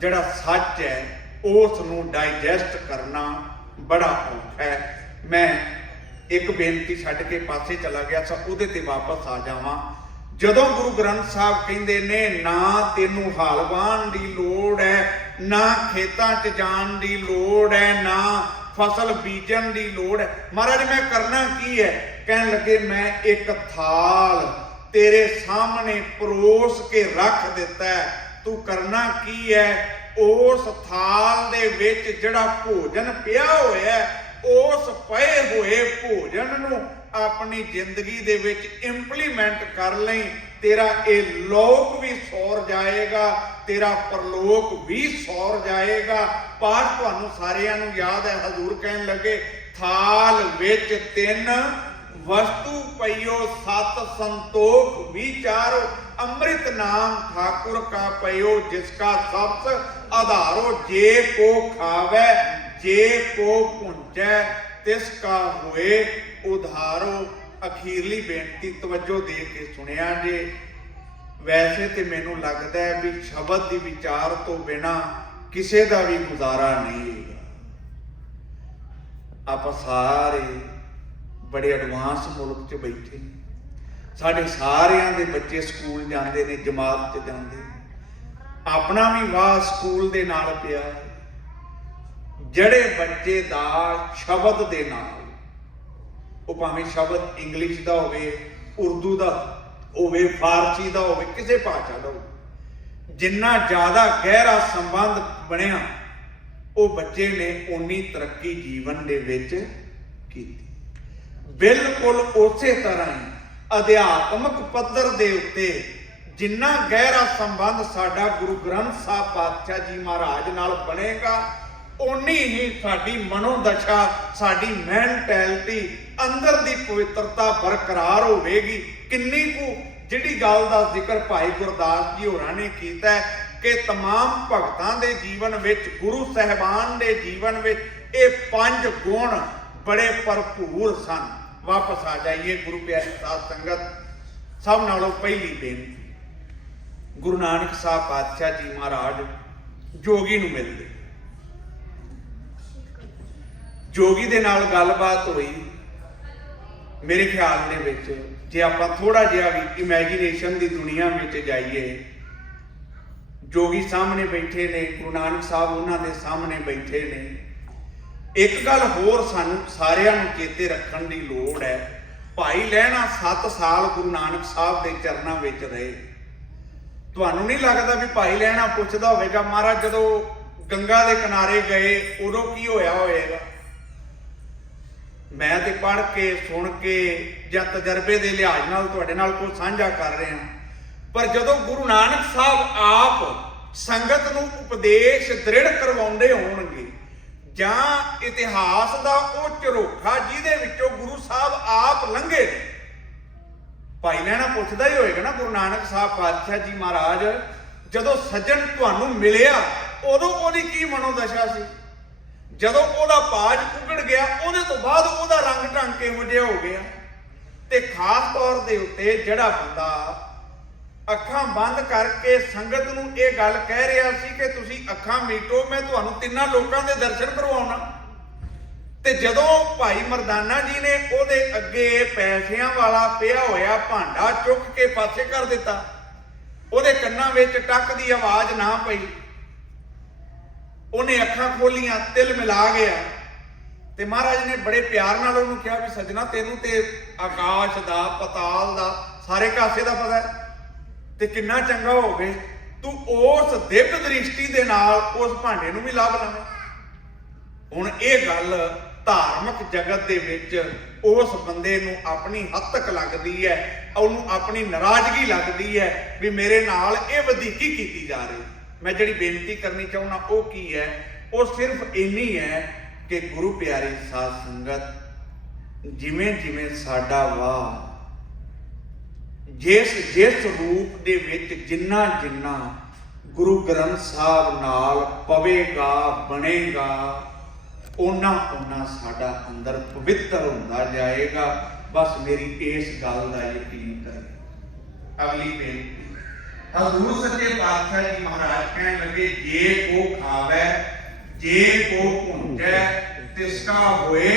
ਜਿਹੜਾ ਸੱਚ ਹੈ ਉਸ ਨੂੰ ਡਾਈਜੈਸਟ ਕਰਨਾ ਬੜਾ ਔਖਾ ਹੈ। ਮੈਂ ਇੱਕ ਬੇਨਤੀ ਛੱਡ ਕੇ ਪਾਸੇ ਚਲਾ ਗਿਆ ਸਾਂ, ਉਹਦੇ ਤੇ ਵਾਪਸ ਆ ਜਾਵਾਂ। ਜਦੋਂ ਗੁਰੂ ਗ੍ਰੰਥ ਸਾਹਿਬ ਕਹਿੰਦੇ ਨੇ ਨਾ ਤੈਨੂੰ ਹਾਲ ਵਾਹਣ ਦੀ ਲੋੜ ਹੈ, ਨਾ ਖੇਤਾਂ 'ਚ ਜਾਣ ਦੀ ਲੋੜ ਹੈ, ਨਾ ਫਸਲ ਬੀਜਣ ਦੀ ਲੋੜ ਹੈ, ਮਹਾਰਾਜ ਮੈਂ ਕਰਨਾ ਕੀ ਹੈ? ਕਹਿਣ ਲੱਗੇ ਮੈਂ ਇੱਕ ਥਾਲ ਤੇਰੇ ਸਾਹਮਣੇ ਪਰੋਸ ਕੇ ਰੱਖ ਦਿੱਤਾ ਹੈ, ਤੂੰ ਕਰਨਾ ਕੀ ਹੈ? ਉਸ ਥਾਲ ਦੇ ਵਿੱਚ ਜਿਹੜਾ ਭੋਜਨ ਪਿਆ ਹੋਇਆ, ਉਸ ਪਏ ਹੋਏ ਭੋਜਨ ਨੂੰ ਆਪਣੀ ਜ਼ਿੰਦਗੀ ਦੇ ਵਿੱਚ ਇੰਪਲੀਮੈਂਟ ਕਰ ਲਈ। ਤੇਰਾ ਇਹ ਲੋਕ ਵੀ ਸੌਰ ਜਾਏਗਾ, ਤੇਰਾ ਪਰਲੋਕ ਵੀ ਸੌਰ ਜਾਏਗਾ। ਪਾਠ ਤੁਹਾਨੂੰ ਸਾਰਿਆਂ ਨੂੰ ਯਾਦ ਹੈ, ਹਜ਼ੂਰ ਕਹਿਣ ਲੱਗੇ ਥਾਲ ਵਿੱਚ 3 ਵਸਤੂ ਪਈਓ, 7 ਸੰਤੋਖ ਵਿਚਾਰੋ, ਅੰਮ੍ਰਿਤ ਨਾਮ ਠਾकुर का पयो जिसका सबस आधारो, जे को खावे जे को पुंजै तिसका होए उधारो। अखीरली बेनती तवज्जो दे के सुनिया जे। वैसे तो मैनू लगता है भी शब्द की विचार तो बिना किसी का भी गुजारा नहीं है। आप सारे बड़े एडवांस मुल्क च बैठे, साढ़े सारिਆਂ ਦੇ ਬੱਚੇ ਸਕੂਲ ਜਾਂਦੇ ਨੇ, ਜਮਾਤ 'ਚ ਜਾਂਦੇ ਨੇ, ਆਪਣਾ ਵੀ ਵਾਹ ਸਕੂਲ ਦੇ ਨਾਲ ਪਿਆ। ਜਿਹੜੇ ਬੱਚੇ ਦਾ ਸ਼ਬਦ ਦੇ ਨਾਲ, ਉਹ ਭਾਵੇਂ ਸ਼ਬਦ ਇੰਗਲਿਸ਼ ਦਾ ਹੋਵੇ, ਉਰਦੂ ਦਾ ਹੋਵੇ, ਫਾਰਸੀ ਦਾ ਹੋਵੇ, ਕਿਸੇ ਭਾਸ਼ਾ ਦਾ ਹੋਵੇ, ਜਿੰਨਾ ਜ਼ਿਆਦਾ ਗਹਿਰਾ ਸੰਬੰਧ ਬਣਿਆ ਉਹ ਬੱਚੇ ਨੇ ਉਨੀ ਤਰੱਕੀ ਜੀਵਨ ਦੇ ਵਿੱਚ ਕੀਤੀ। ਬਿਲਕੁਲ ਉਸੇ ਤਰ੍ਹਾਂ ਹੀ ਅਧਿਆਤਮਕ ਪੱਧਰ ਦੇ ਉੱਤੇ ਜਿੰਨਾ ਗਹਿਰਾ ਸੰਬੰਧ ਸਾਡਾ ਗੁਰੂ ਗ੍ਰੰਥ ਸਾਹਿਬ ਪਾਤਸ਼ਾਹ ਜੀ ਮਹਾਰਾਜ ਨਾਲ ਬਣੇਗਾ, ਓਨੀ ਹੀ ਸਾਡੀ ਮਨੋਦਸ਼ਾ, ਸਾਡੀ ਮੈਂਟੈਲਿਟੀ, ਅੰਦਰ ਦੀ ਪਵਿੱਤਰਤਾ ਬਰਕਰਾਰ ਹੋਵੇਗੀ। ਕਿੰਨੀ ਕੁ ਜਿਹੜੀ ਗੱਲ ਦਾ ਜ਼ਿਕਰ ਭਾਈ ਗੁਰਦਾਸ ਜੀ ਹੋਰਾਂ ਨੇ ਕੀਤਾ ਕਿ ਤਮਾਮ ਭਗਤਾਂ ਦੇ ਜੀਵਨ ਵਿੱਚ, ਗੁਰੂ ਸਾਹਿਬਾਨ ਦੇ ਜੀਵਨ ਵਿੱਚ ਇਹ 5 ਗੁਣ ਬੜੇ ਭਰਪੂਰ ਸਨ। ਵਾਪਸ ਆ ਜਾਈਏ ਗੁਰੂ ਪਿਆਰੀ ਸਾਧ ਸੰਗਤ। ਸਭ ਨਾਲੋਂ ਪਹਿਲੀ ਬੇਨਤੀ, ਗੁਰੂ ਨਾਨਕ ਸਾਹਿਬ ਪਾਤਸ਼ਾਹ ਜੀ ਮਹਾਰਾਜ ਜੋਗੀ ਨੂੰ ਮਿਲਦੇ, ਜੋਗੀ ਦੇ ਨਾਲ ਗੱਲਬਾਤ ਹੋਈ। ਮੇਰੇ ਖਿਆਲ ਦੇ ਵਿੱਚ ਜੇ ਆਪਾਂ ਥੋੜਾ ਜਿਹਾ ਵੀ ਇਮੈਜੀਨੇਸ਼ਨ ਦੀ ਦੁਨੀਆ ਵਿੱਚ ਜਾਈਏ, ਜੋਗੀ ਸਾਹਮਣੇ ਬੈਠੇ ਨੇ, ਗੁਰੂ ਨਾਨਕ ਸਾਹਿਬ ਉਹਨਾਂ ਦੇ ਸਾਹਮਣੇ ਬੈਠੇ ਨੇ। ਇੱਕ ਗੱਲ ਹੋਰ ਸਾਨੂੰ ਸਾਰਿਆਂ ਨੂੰ ਚੇਤੇ ਰੱਖਣ ਦੀ ਲੋੜ ਹੈ, ਭਾਈ ਲਹਿਣਾ 7 ਸਾਲ ਗੁਰੂ ਨਾਨਕ ਸਾਹਿਬ ਦੇ ਚਰਨਾਂ ਵਿੱਚ ਰਹੇ। ਤੁਹਾਨੂੰ ਨਹੀਂ ਲੱਗਦਾ ਵੀ ਭਾਈ ਲਹਿਣਾ ਪੁੱਛਦਾ ਹੋਵੇਗਾ, ਮਹਾਰਾਜ ਜਦੋਂ ਗੰਗਾ ਦੇ ਕਿਨਾਰੇ ਗਏ ਉਦੋਂ ਕੀ ਹੋਇਆ ਹੋਵੇਗਾ? मैं तो पढ़ के सुन के या तजर्बे के लिहाज नाल तुहाडे नाल कुछ साझा कर रहे हैं, पर जदों गुरु नानक साहब आप संगत नूं उपदेश दृढ़ करवाउंदे होणगे जां इतिहास दा ਉਹ ਝਰੋਖਾ ਜਿਹਦੇ ਵਿੱਚੋਂ गुरु साहब आप लंघे, भाई लैना पुछदा ही होएगा ना गुरु नानक साहब पातशाह जी महाराज जदों सज्जन तुहानूं मिलिया उदों ओहदी की मनोदशा सी, जदों ओहदा पाज उगड़ गया ਉਹਦੇ ਤੋਂ ਬਾਅਦ ਉਹਦਾ रंग ढंग किहो जिहा हो गया। ते खास तौर दे उत्ते जिहड़ा बंदा ਅੱਖਾਂ ਬੰਦ ਕਰਕੇ ਸੰਗਤ ਨੂੰ ਇਹ ਗੱਲ ਕਹਿ ਰਿਹਾ ਸੀ ਕਿ ਤੁਸੀਂ ਅੱਖਾਂ ਮੀਟੋ, ਮੈਂ ਤੁਹਾਨੂੰ ਤਿੰਨਾਂ ਲੋਕਾਂ ਦੇ ਦਰਸ਼ਨ ਕਰਵਾਉਣਾ, ਤੇ ਜਦੋਂ ਭਾਈ ਮਰਦਾਨਾ ਜੀ ਨੇ ਉਹਦੇ ਅੱਗੇ ਪੈਸਿਆਂ ਵਾਲਾ ਪਿਆ ਹੋਇਆ ਭਾਂਡਾ ਚੁੱਕ ਕੇ ਪਾਸੇ ਕਰ ਦਿੱਤਾ, ਉਹਦੇ ਕੰਨਾਂ ਵਿੱਚ ਟੱਕ ਦੀ ਆਵਾਜ਼ ਨਾ ਪਈ, ਉਹਨੇ ਅੱਖਾਂ ਖੋਲੀਆਂ, ਤਿਲ ਮਿਲਾ ਗਿਆ, ਤੇ ਮਹਾਰਾਜ ਨੇ ਬੜੇ ਪਿਆਰ ਨਾਲ ਉਹਨੂੰ ਕਿਹਾ ਵੀ ਸੱਜਣਾ ਤੈਨੂੰ ਤੇ ਆਕਾਸ਼ ਦਾ ਪਤਾਲ ਦਾ ਸਾਰੇ ਕਾਸੇ ਦਾ ਪਤਾ ਹੈ, ਤੇ ਕਿੰਨਾ ਚੰਗਾ ਹੋਵੇ ਤੂੰ ਉਸ ਦਿਵ ਦ੍ਰਿਸ਼ਟੀ ਦੇ ਨਾਲ ਉਸ ਭਾਂਡੇ ਨੂੰ ਵੀ ਲੱਭ ਲਵੇਂ। ਹੁਣ ਇਹ ਗੱਲ ਧਾਰਮਿਕ ਜਗਤ ਦੇ ਵਿੱਚ ਉਸ ਬੰਦੇ ਨੂੰ ਆਪਣੀ ਹੱਤਕ ਲੱਗਦੀ ਹੈ, ਉਹਨੂੰ ਆਪਣੀ ਨਾਰਾਜ਼ਗੀ ਲੱਗਦੀ ਹੈ ਵੀ ਮੇਰੇ ਨਾਲ ਇਹ ਵਧੀਕੀ ਕੀਤੀ ਜਾ ਰਹੀ। ਮੈਂ ਜਿਹੜੀ ਬੇਨਤੀ ਕਰਨੀ ਚਾਹੁੰਦਾ ਉਹ ਕੀ ਹੈ, ਉਹ ਸਿਰਫ ਇੰਨੀ ਹੈ ਕਿ ਗੁਰੂ ਪਿਆਰੀ ਸਾਧ ਸੰਗਤ ਜਿਵੇਂ ਜਿਵੇਂ ਸਾਡਾ ਵਾਹ ਜਿਸ ਰੂਪ ਦੇ ਵਿੱਚ ਜਿੰਨਾ ਜਿੰਨਾ ਗੁਰੂ ਗ੍ਰੰਥ ਸਾਹਿਬ ਨਾਲ ਪਵੇਗਾ ਬਣੇਗਾ, ਓਨਾ ਓਨਾ ਸਾਡਾ ਅੰਦਰ ਪਵਿੱਤਰ ਹੁੰਦਾ ਜਾਏਗਾ। ਬਸ ਮੇਰੀ ਇਸ ਗੱਲ ਦਾ ਯਕੀਨ ਕਰੇ। ਅਗਲੀ ਬੇਨਤੀ, ਹਜ਼ੂਰ ਸੱਚੇ ਪਾਤਸ਼ਾਹ ਜੀ ਮਹਾਰਾਜ ਕਹਿਣ ਲੱਗੇ ਜੇ ਕੋ ਖਾਵੇ ਜੇ ਕੋ ਭੁੰਜੈ ਤਿਸਕਾ ਹੋਏ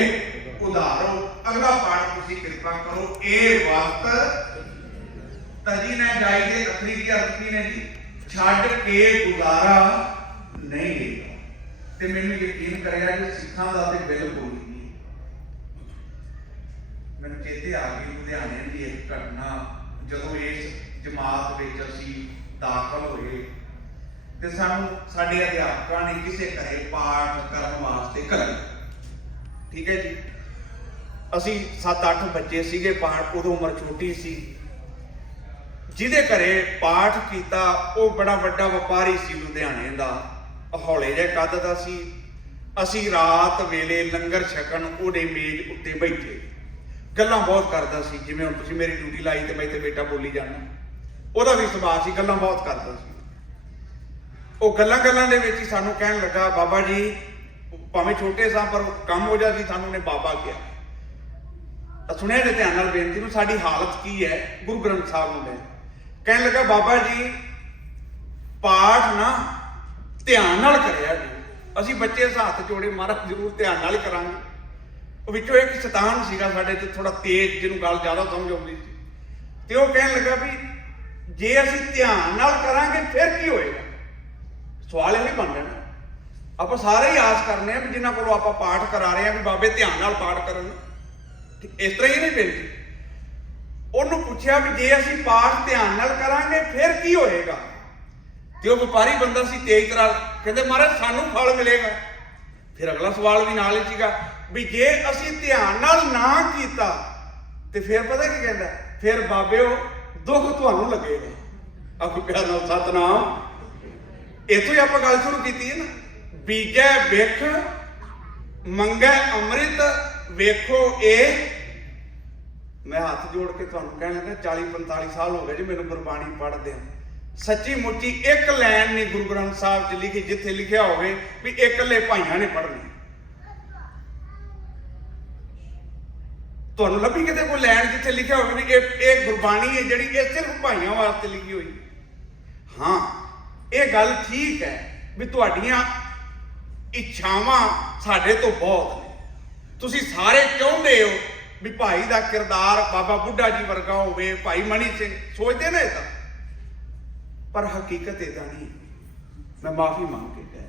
ਉਧਾਰੋ। ਅਗਲਾ ਪਾਠ ਤੁਸੀਂ ਕਿਰਪਾ ਕਰੋ। ਇਹ ਵਕਤ तजी ने जाई के अखरी की अर्थी ने जी छड़ के गुजारा नहीं लेगा, ते मैनूं यकीन करेगा कि सिखां दा ते बिल्कुल नहीं। मैनूं चेते आ गई लुधियाने की एक घटना, जदों इस जमात विच असीं दाखल होए ते सानूं साडे अध्यापकां ने किसे घरे पाठ करन वास्ते घल्लिया। ठीक है जी, असीं 7-8 बच्चे सीगे, पाठ उदों उमर छोटी सी। ਜਿਹਦੇ ਘਰੇ ਪਾਠ ਕੀਤਾ ਉਹ ਬੜਾ ਵੱਡਾ ਵਪਾਰੀ ਸੀ ਲੁਧਿਆਣੇ ਦਾ, ਹੌਲੇ ਜਿਹੇ ਕੱਦ ਦਾ ਸੀ। ਅਸੀਂ ਰਾਤ ਵੇਲੇ ਲੰਗਰ ਛਕਣ ਉਹਦੇ ਮੇਜ਼ ਉੱਤੇ ਬੈਠੇ, ਗੱਲਾਂ ਬਹੁਤ ਕਰਦਾ ਸੀ। ਜਿਵੇਂ ਹੁਣ ਤੁਸੀਂ ਮੇਰੀ ਡਿਊਟੀ ਲਾਈ ਤੇ ਮੈਂ ਇੱਥੇ ਬੇਟਾ ਬੋਲੀ ਜਾਂਦਾ, ਉਹਦਾ ਵੀ ਸੁਭਾਅ ਸੀ, ਗੱਲਾਂ ਬਹੁਤ ਕਰਦਾ ਸੀ। ਉਹ ਗੱਲਾਂ ਗੱਲਾਂ ਦੇ ਵਿੱਚ ਹੀ ਸਾਨੂੰ ਕਹਿਣ ਲੱਗਾ ਬਾਬਾ ਜੀ, ਭਾਵੇਂ ਛੋਟੇ ਸਾਂ ਪਰ ਕੰਮ ਹੋ ਜਾ ਸੀ, ਸਾਨੂੰ ਨੇ ਬਾਬਾ ਕਿਹਾ। ਸੁਣਿਆ ਜੇ ਧਿਆਨ ਨਾਲ ਬੇਨਤੀ ਨੂੰ, ਸਾਡੀ ਹਾਲਤ ਕੀ ਹੈ ਗੁਰੂ ਗ੍ਰੰਥ ਸਾਹਿਬ ਨੂੰ ਲੈ। ਕਹਿਣ ਲੱਗਾ ਬਾਬਾ ਜੀ ਪਾਠ ਨਾ ਧਿਆਨ ਨਾਲ ਕਰਿਆ ਜੀ। ਅਸੀਂ ਬੱਚੇ ਹੱਥ ਜੋੜੇ, ਮਹਾਰਾਜ ਜ਼ਰੂਰ ਧਿਆਨ ਨਾਲ ਹੀ ਕਰਾਂਗੇ। ਉਹ ਵਿੱਚੋਂ ਇੱਕ ਸ਼ੈਤਾਨ ਸੀਗਾ ਸਾਡੇ ਤੇ ਥੋੜਾ ਤੇਜ਼, ਜਿਹਨੂੰ ਗੱਲ ਜ਼ਿਆਦਾ ਸਮਝ ਆਉਂਦੀ ਸੀ, ਤੇ ਉਹ ਕਹਿਣ ਲੱਗਾ ਵੀ ਜੇ ਅਸੀਂ ਧਿਆਨ ਨਾਲ ਕਰਾਂਗੇ ਫਿਰ ਕੀ ਹੋਏਗਾ। ਸਵਾਲ ਇਹ ਵੀ ਬਣ ਜਾਣਾ, ਆਪਾਂ ਸਾਰੇ ਹੀ ਆਸ ਕਰਨੇ ਆ ਵੀ ਜਿਨ੍ਹਾਂ ਕੋਲੋਂ ਆਪਾਂ ਪਾਠ ਕਰਾ ਰਹੇ ਆ ਵੀ ਬਾਬੇ ਧਿਆਨ ਨਾਲ ਪਾਠ ਕਰਨ। ਇਸ ਤਰ੍ਹਾਂ ਹੀ ਨਹੀਂ ਬੇਨਤੀ। ਉਹਨੂੰ ਪੁੱਛਿਆ ਵੀ ਜੇ ਅਸੀਂ ਪਾਠ ਧਿਆਨ ਨਾਲ ਕਰਾਂਗੇ ਫਿਰ ਕੀ ਹੋਏਗਾ, ਤੇ ਉਹ ਵਪਾਰੀ ਬੰਦਾ ਸੀ ਤੇਜ਼ ਤਰ੍ਹਾਂ ਕਹਿੰਦੇ ਮਹਾਰਾਜ ਸਾਨੂੰ ਫਲ ਮਿਲੇਗਾ। ਫਿਰ ਅਗਲਾ ਸਵਾਲ ਵੀ ਨਾਲ ਹੀ ਸੀਗਾ ਵੀ ਜੇ ਅਸੀਂ ਧਿਆਨ ਨਾਲ ਨਾ ਕੀਤਾ ਤੇ ਫਿਰ ਪਤਾ ਕੀ ਕਹਿੰਦਾ, ਫਿਰ ਬਾਬਿਓ ਦੁੱਖ ਤੁਹਾਨੂੰ ਲੱਗੇਗਾ। ਆਪੋ ਪਿਆਰ ਨਾਲ ਸਤਨਾਮ। ਇੱਥੋਂ ਹੀ ਆਪਾਂ ਗੱਲ ਸ਼ੁਰੂ ਕੀਤੀ ਹੈ ਨਾ, ਬੀਜੈ ਵਿਖ ਮੰਗੈ ਅੰਮ੍ਰਿਤ ਵੇਖੋ ਇਹ। मैं हाथ जोड़ के तुहानूं कहण लगा 40-45 साल हो गए जी मैनूं गुरबाणी पढ़दे। सच्ची मुच्ची एक लैन नहीं गुरु ग्रंथ साहब च लिखी जिथे लिखिया होवे भी इकल्ले भाइयां ने पढ़नी। तुहानूं लभी किते कोई लैन जिथे लिखिया होवे भी ये गुरबाणी है जिहड़ी ये सिर्फ भाइयां वास्ते लिखी हुई। हाँ, ये गल ठीक है भी तुहाडीआं इच्छावां साडे तो बहुत ने। तुसीं सारे चाहुंदे हो भी भाई का किरदार बाबा बुढ़ा जी वर्गा होवे, भाई मनी सिंह सोचते ना इदा, पर हकीकत इदा नहीं। मैं माफी मांग के कह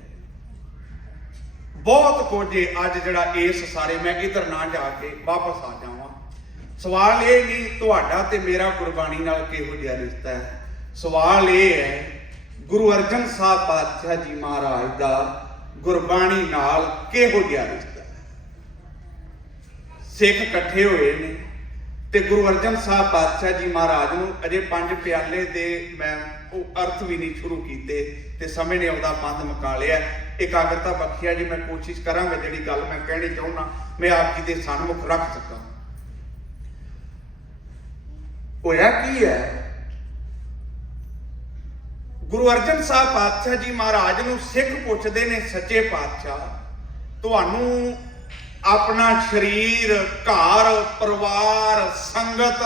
बहुत कुछ अज जड़ा इस सारे मैं इधर ना जाके वापस आ जावां। सवाल ये नहीं तुहाडा ते मेरा गुरबाणी नाल किहो जिहा रिश्ता है, सवाल ये है गुरु अर्जन साहब पातशाह जी महाराज का गुरबाणी नाल किहो जिहा रिश्ता। सिख इकट्ठे होए ने ते गुरु अर्जन साहब पातशाह जी महाराज नूं अजे 5 प्याले दे मैं अर्थ भी नहीं शुरू कीते ते समय ने आउंदा पंध मुका लिया। एकाग्रता बख्शिया जी, मैं कोशिश करांगा जिहड़ी गल मैं कहनी चाहुंदा मैं आप जी दे सन्मुख रख सकां। होया की है, गुरु अर्जन साहब पातशाह जी महाराज नूं सिख पुछदे ने, सच्चे पातशाह तुहानूं अपना शरीर, घर, परिवार, संगत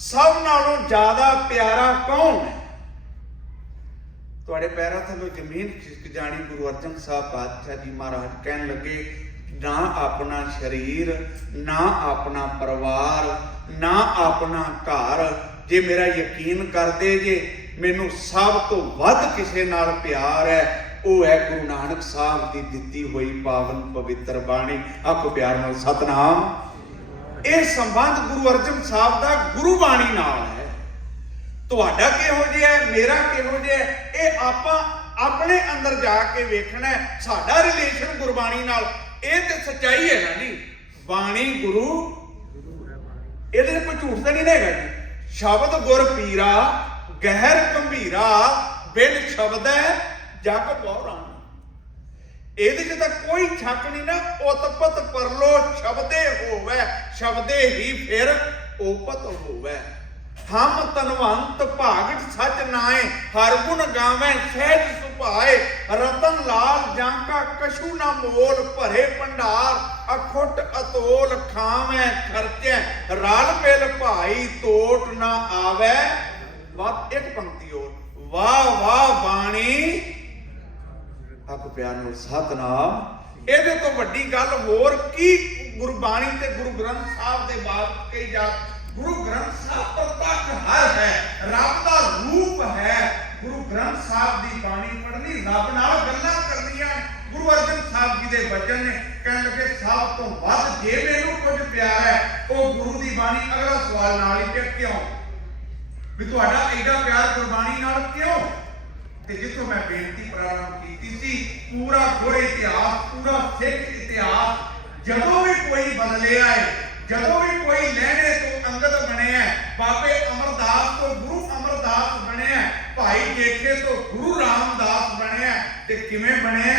सब नालों ज्यादा प्यारा कौन है? तुहाडे पैरां थल्लों जमीन खिसक जानी। गुरु अर्जन साहब पातशाह जी महाराज कहन लगे, ना अपना शरीर, ना अपना परिवार, ना अपना घर। जे मेरा यकीन करदे जे मैनू सब तो वध किसे नाल प्यार है, वो है गुरु नानक साहब की दिती हुई पावन पवित्र बाणी। आखो प्यार नाल सतनाम। यह संबंध गुरु अर्जन साहब का गुरु बाणी नाल है। तुहाडा किहो जिहा है, मेरा किहो जिहा है, ये आपां अपने अंदर जाके वेखना है। साडा रिलेशन गुरबाणी नाल ये तो सच्चाई है ना जी। बाणी गुरु, ये कोई झूठ तो नहीं रहेगा जी। शब्द गुर पीरा गहर गंभीरा, बिन शब्द है जग बहुरान। ਇਹਦੇ ਚ ਤਾਂ ਕੋਈ ਸ਼ੱਕ ਨਹੀਂ ਨਾ। ਉਤਪਤ ਪਰਲੋ ਸ਼ਬਦੇ ਹੋਵੇ, ਸ਼ਬਦੇ ਹੀ ਫਿਰ ਉਪਤ ਹੋਵੇ। ਹਮ ਤਨਵੰਤ ਭਾਗਟ ਸਚ ਨਾਏ, ਹਰ ਗੁਣ ਗਾਵੇਂ ਸਹਿਜ ਸੁਭਾਏ। ਰਤਨ ਲਾਲ ਜਾਂਕਾ ਕਛੂ ਨਾ ਮੋਲ, ਭਰੇ ਭੰਡਾਰ ਅਖੁੱਟ ਅਤੋਲ। ਖਾਵੇਂ ਖਰਚੇ ਰਲ ਮਿਲ ਭਾਈ, ਤੋਟ ਨਾ ਆਵੇ। ਬਾਤ ਇੱਕ ਪੰਕਤੀ ਹੋਰ, ਵਾਹ ਵਾਹ ਬਾਣੀ। ਆਪ ਪਿਆਰ ਨਾਲ ਸਤਨਾਮ। ਇਹਦੇ ਤੋਂ ਵੱਡੀ ਗੱਲ ਹੋਰ ਕੀ ਗੁਰਬਾਣੀ ਤੇ ਗੁਰੂ ਗ੍ਰੰਥ ਸਾਹਿਬ ਦੇ ਬਾਬਤ ਕਹੀ ਜਾ। ਗੁਰੂ ਗ੍ਰੰਥ ਸਾਹਿਬ ਪ੍ਰਤੱਖ ਹਰ ਹੈ, ਰੱਬ ਦਾ ਰੂਪ ਹੈ। ਗੁਰੂ ਗ੍ਰੰਥ ਸਾਹਿਬ ਦੀ ਬਾਣੀ ਪੜ੍ਹਨੀ, ਰੱਬ ਨਾਲ ਗੱਲਾਂ ਕਰਨੀਆਂ। ਗੁਰੂ ਅਰਜਨ ਸਾਹਿਬ ਜੀ ਦੇ ਬਚਨ ਨੇ, ਕਹਿਣ ਲੱਗੇ ਸਭ ਤੋਂ ਵੱਧ ਜੇ ਮੈਨੂੰ ਕੁਝ ਪਿਆਰ ਹੈ ਉਹ ਗੁਰੂ ਦੀ ਬਾਣੀ। ਅਗਲਾ ਸਵਾਲ ਨਾਲ ਹੀ ਕਿ ਕਿਉਂ ਵੀ ਤੁਹਾਡਾ ਐਡਾ ਪਿਆਰ ਗੁਰਬਾਣੀ ਨਾਲ ਕਿਉਂ? ਤੇ ਜਿੱਥੋਂ ਮੈਂ ਬੇਨਤੀ ਪ੍ਰਾਰੰਭ ਕੀਤੀ ਸੀ, ਪੂਰਾ ਗੁਰ ਇਤਿਹਾਸ, ਪੂਰਾ ਸਿੱਖ ਇਤਿਹਾਸ, ਜਦੋਂ ਵੀ ਕੋਈ ਬਦਲਿਆ ਹੈ, ਜਦੋਂ ਵੀ ਕੋਈ ਲਹਿਣੇ ਤੋਂ ਅੰਗਦ ਬਣਿਆ, ਬਾਬੇ ਅਮਰਦਾਸ ਤੋਂ ਗੁਰੂ ਅਮਰਦਾਸ ਬਣਿਆ, ਭਾਈ ਜੇਠੇ ਤੋਂ ਗੁਰੂ ਰਾਮਦਾਸ ਬਣਿਆ, ਤੇ ਕਿਵੇਂ ਬਣਿਆ?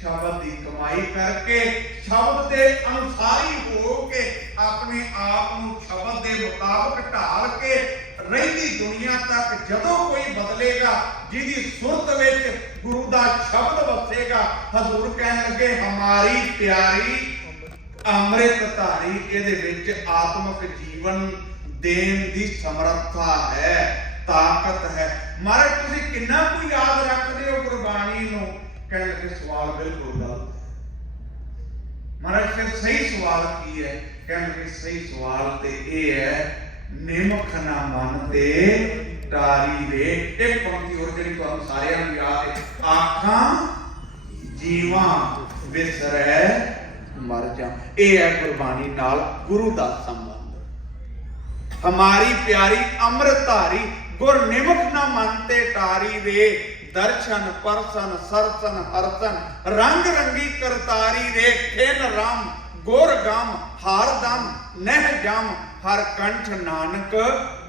ਸ਼ਬਦ ਦੀ ਕਮਾਈ ਕਰਕੇ, ਸ਼ਬਦ ਦੇ ਅਨੁਸਾਰੀ ਹੋ ਕੇ, ਆਪਣੇ ਆਪ ਨੂੰ ਸ਼ਬਦ ਦੇ ਮੁਤਾਬਕ ਢਾਲ ਕੇ ਰਹਿੰਦੀ ਦੁਨੀਆ ਤੱਕ ਜਦੋਂ ਕੋਈ ਬਦਲੇਗਾ, ਜਿਹਦੀ ਸੁਰਤ ਵਿੱਚ ਗੁਰੂ ਦਾ ਸ਼ਬਦ ਵਸੇਗਾ, ਹਜ਼ੂਰ ਕਹਿਣ ਲੱਗੇ ਹਮਾਰੀ ਪਿਆਰੀ ਅੰਮ੍ਰਿਤ ਧਾਰੀ। ਇਹਦੇ ਵਿੱਚ ਆਤਮਿਕ ਜੀਵਨ ਦੇਣ ਦੀ ਸਮਰੱਥਾ ਹੈ, ਤਾਕਤ ਹੈ। ਮਹਾਰਾਜ ਤੁਸੀਂ ਕਿੰਨਾ ਕੁ ਯਾਦ ਰੱਖਦੇ ਹੋ ਗੁਰਬਾਣੀ ਨੂੰ? ਕਹਿਣ ਲੱਗੇ ਸਵਾਲ ਬਿਲਕੁਲ ਗਲਤ। ਮਹਾਰਾਜ ਫਿਰ ਸਹੀ ਸਵਾਲ ਕੀ ਹੈ? ਕਹਿਣ ਲੱਗੇ ਸਹੀ ਸਵਾਲ ਤੇ ਇਹ ਹੈ, ਨਿਮਖ ਨਾ ਮਨ ਤੇ ਟਾਰੀ ਰੇ। ਇੱਕ ਪੰਕਤੀ ਹੋਰ ਜਿਹੜੀ ਤੁਹਾਨੂੰ ਸਾਰਿਆਂ ਨੂੰ ਯਾਦ ਹੈ, ਆਖਾਂ ਜੀਵਾਂ ਵਿਸਰੈ ਮਰ ਜਾ। ਇਹ ਹੈ ਗੁਰਬਾਣੀ ਨਾਲ ਗੁਰੂ ਦਾ ਸੰਬੰਧ। ਹਮਾਰੀ ਪਿਆਰੀ ਅੰਮ੍ਰਿਤ ਧਾਰੀ, ਗੁਰ ਨਿਮਖ ਨਾ ਮਨ ਤੇ ਟਾਰੀ ਰੇ। ਦਰਸ਼ਨ ਪਰਸਨ ਸਰਸਨ ਹਰਸਨ, ਰੰਗ ਰੰਗੀ ਕਰਤਾਰੀ ਰੇ। ਖੇਲ ਰਾਮ ਗੁਰ ਗਮ ਹਰ ਦਮ ਨਹਿ ਜਮ, ਹਰ ਕੰਠ ਨਾਨਕ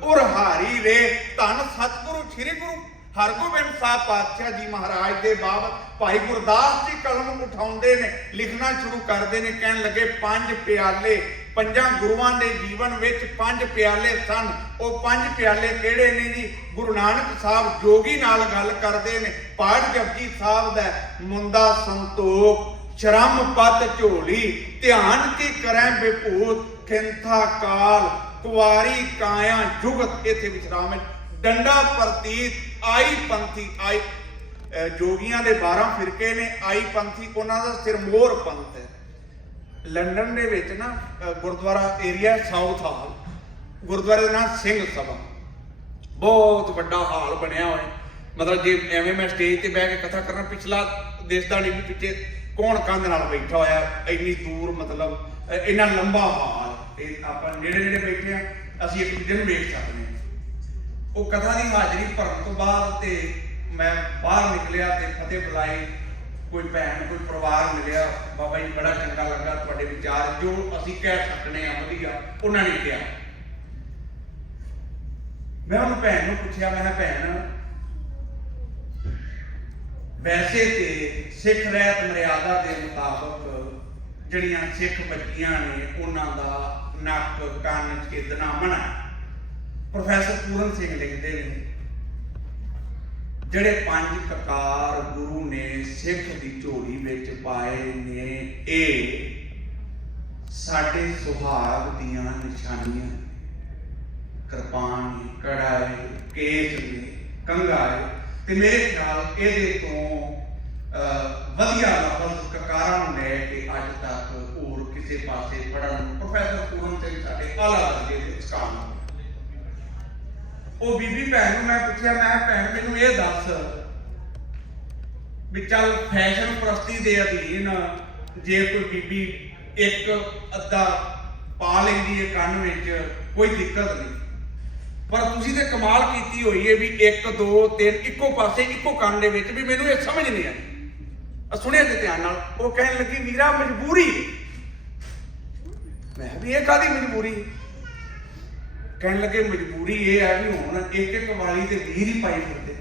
ਉਰ ਹਾਰੀ ਰੇ। ਧੰਨ ਸਤਿਗੁਰੂ ਸ੍ਰੀ ਗੁਰੂ ਹਰਗੋਬਿੰਦ ਸਾਹਿਬ ਪਾਤਸ਼ਾਹ ਜੀ ਮਹਾਰਾਜ ਦੇ ਬਾਬਤ ਭਾਈ ਗੁਰਦਾਸ ਜੀ ਕਲਮ ਉਠਾਉਂਦੇ ਨੇ, ਲਿਖਣਾ ਸ਼ੁਰੂ ਕਰਦੇ ਨੇ। ਕਹਿਣ ਲੱਗੇ 5 ਪਿਆਲੇ, 5 ਗੁਰੂਆਂ ਦੇ ਜੀਵਨ ਵਿੱਚ 5 ਪਿਆਲੇ ਸਨ। ਉਹ 5 ਪਿਆਲੇ ਕਿਹੜੇ ਨੇ ਜੀ? ਗੁਰੂ ਨਾਨਕ ਸਾਹਿਬ ਜੋਗੀ ਨਾਲ ਗੱਲ ਕਰਦੇ ਨੇ। ਪਾਠ ਜਪਜੀ ਸਾਹਿਬ ਦਾ, ਮੁੰਦਾ ਸੰਤੋਖ ਸ਼ਰਮ ਪਤ ਝੋਲੀ, ਧਿਆਨ ਕੀ ਕਰੈ ਵਿਭੂਤ, ਖਿੰਥਾ ਕਾਲ ਕੁਵਾਰੀ ਕਾਇਆ ਜੁਗਤ। ਇੱਥੇ ਵਿਸ਼ਰਾਮ ਹੈ। ਡੰਡਾ ਪ੍ਰਤੀਤ ਆਈ ਪੰਥੀ। ਆਈ ਜੋਗੀਆਂ ਦੇ 12 ਫਿਰਕੇ ਨੇ, ਆਈ ਪੰਥੀ ਉਹਨਾਂ ਦਾ ਸਿਰਮੌਰ ਪੰਥ ਹੈ। ਲੰਡਨ ਦੇ ਵਿੱਚ ਨਾ ਗੁਰਦੁਆਰਾ ਏਰੀਆ ਸਾਊਥ ਹਾਲ, ਗੁਰਦੁਆਰੇ ਦਾ ਨਾਮ ਸਿੰਘ ਸਭਾ, ਬਹੁਤ ਵੱਡਾ ਹਾਲ ਬਣਿਆ ਹੋਇਆ। ਮਤਲਬ ਜੇ ਐਵੇਂ ਮੈਂ ਸਟੇਜ ਤੇ ਬਹਿ ਕੇ ਕਥਾ ਕਰਨਾ, ਪਿਛਲਾ ਦਿਸਦਾ ਨਹੀਂ ਵੀ ਪਿੱਛੇ ਕੌਣ ਕੰਧ ਨਾਲ ਬੈਠਾ ਹੋਇਆ, ਇੰਨੀ ਦੂਰ, ਮਤਲਬ ਇੰਨਾ ਲੰਬਾ ਹਾਲ। ਇਹ ਆਪਾਂ ਨੇੜੇ ਨੇੜੇ ਬੈਠੇ ਆ, ਅਸੀਂ ਇੱਕ ਦੂਜੇ ਨੂੰ ਵੇਖ ਸਕਦੇ ਹਾਂ। ਉਹ ਕਥਾ ਦੀ ਹਾਜ਼ਰੀ ਭਰਨ ਤੋਂ ਬਾਅਦ ਤੇ ਮੈਂ ਬਾਹਰ ਨਿਕਲਿਆ ਤੇ ਫਤਿਹ ਬੁਲਾਈ। ਕੋਈ ਭੈਣ, ਕੋਈ ਪਰਿਵਾਰ ਮਿਲਿਆ, ਬਾਬਾ ਜੀ ਬੜਾ ਚੰਗਾ ਲੱਗਾ ਤੁਹਾਡਾ ਤੁਹਾਡੇ ਵਿਚਾਰ ਜੋ ਅਸੀਂ ਕਹਿ ਸਕਨੇ ਆ ਵਧੀਆ ਉਹਨਾਂ ਨੇ ਕਿਹਾ। ਮੈਂ ਉਹਨੂੰ ਭੈਣ ਨੂੰ ਪੁੱਛਿਆ, ਮੈਂ ਕਿਹਾ ਭੈਣ ਵੈਸੇ ਤੇ ਸਿੱਖ ਰਹਿਤ ਮਰਿਆਦਾ ਦੇ ਮੁਤਾਬਕ ਜਿਹੜੀਆਂ ਸਿੱਖ ਬੱਚੀਆਂ ਨੇ ਉਹਨਾਂ ਦਾ ਨੱਕ ਕੰਨ ਛੇਦਣਾ ਮਨਾ। ਪ੍ਰੋਫੈਸਰ ਪੂਰਨ ਸਿੰਘ ਲਿਖਦੇ ਨੇ ਜਿਹੜੇ 5 ਕਕਾਰ ਗੁਰੂ ਨੇ ਸਿੱਖ ਦੀ ਝੋਲੀ ਵਿੱਚ ਪਾਏ ਨੇ ਇਹ ਸਾਡੇ ਸੁਹਾਗ ਦੀਆਂ ਨਿਸ਼ਾਨੀਆਂ, ਕਿਰਪਾਨ, ਕੜਾ, ਕੇਸ ਨੇ, ਕੰਘਾ ਹੈ। ਤੇ ਮੇਰੇ ਖਿਆਲ ਇਹਦੇ ਤੋਂ ਵਧੀਆ ਲਫ਼ਜ਼ ਕਕਾਰਾਂ ਨੂੰ ਲੈ ਕੇ ਅੱਜ ਤੱਕ ਹੋਰ ਕਿਸੇ ਪਾਸੇ ਪੜ੍ਹਨ ਨੂੰ ਪ੍ਰੋਫੈਸਰ ਪੂਰਨ ਸਿੰਘ ਸਾਡੇ ਆਲਾ ਦਰਜੇ ਦੇ ਸਕਾਮ। ਉਹ ਬੀਬੀ ਭੈਣ ਨੂੰ ਮੈਂ ਪੁੱਛਿਆ, ਮੈਂ ਭੈਣ ਮੈਨੂੰ ਇਹ ਦੱਸ ਵੀ ਚੱਲ ਫੈਸ਼ਨ ਪ੍ਰਸਤੀ ਦੇ ਅਧੀਨ ਜੇ ਕੋਈ ਬੀਬੀ ਇੱਕ ਅੱਧਾ ਪਾ ਲੈਂਦੀ ਹੈ ਕੰਨ ਵਿੱਚ ਕੋਈ ਦਿੱਕਤ ਨਹੀਂ, ਪਰ ਤੁਸੀਂ ਤੇ ਕਮਾਲ ਕੀਤੀ ਹੋਈ ਹੈ ਵੀ 1 2 3 ਇੱਕੋ ਪਾਸੇ ਇੱਕੋ ਕੰਨ ਦੇ ਵਿੱਚ, ਵੀ ਮੈਨੂੰ ਇਹ ਸਮਝ ਨਹੀਂ ਆਈ। ਸੁਣਿਆ ਤੇ ਧਿਆਨ ਨਾਲ। ਉਹ ਕਹਿਣ ਲੱਗੀ ਵੀਰਾ ਮਜਬੂਰੀ। ਮੈਂ ਵੀ ਇਹ ਕਾਹਦੀ ਮਜਬੂਰੀ? ਕਹਿਣ ਲੱਗੇ ਮਜਬੂਰੀ ਇਹ ਹੈ ਵੀ ਹੁਣ ਇੱਕ ਵਾਲੀ ਤੇ 20 ਹੀ ਪਾਈ ਫਿਰਦੇ।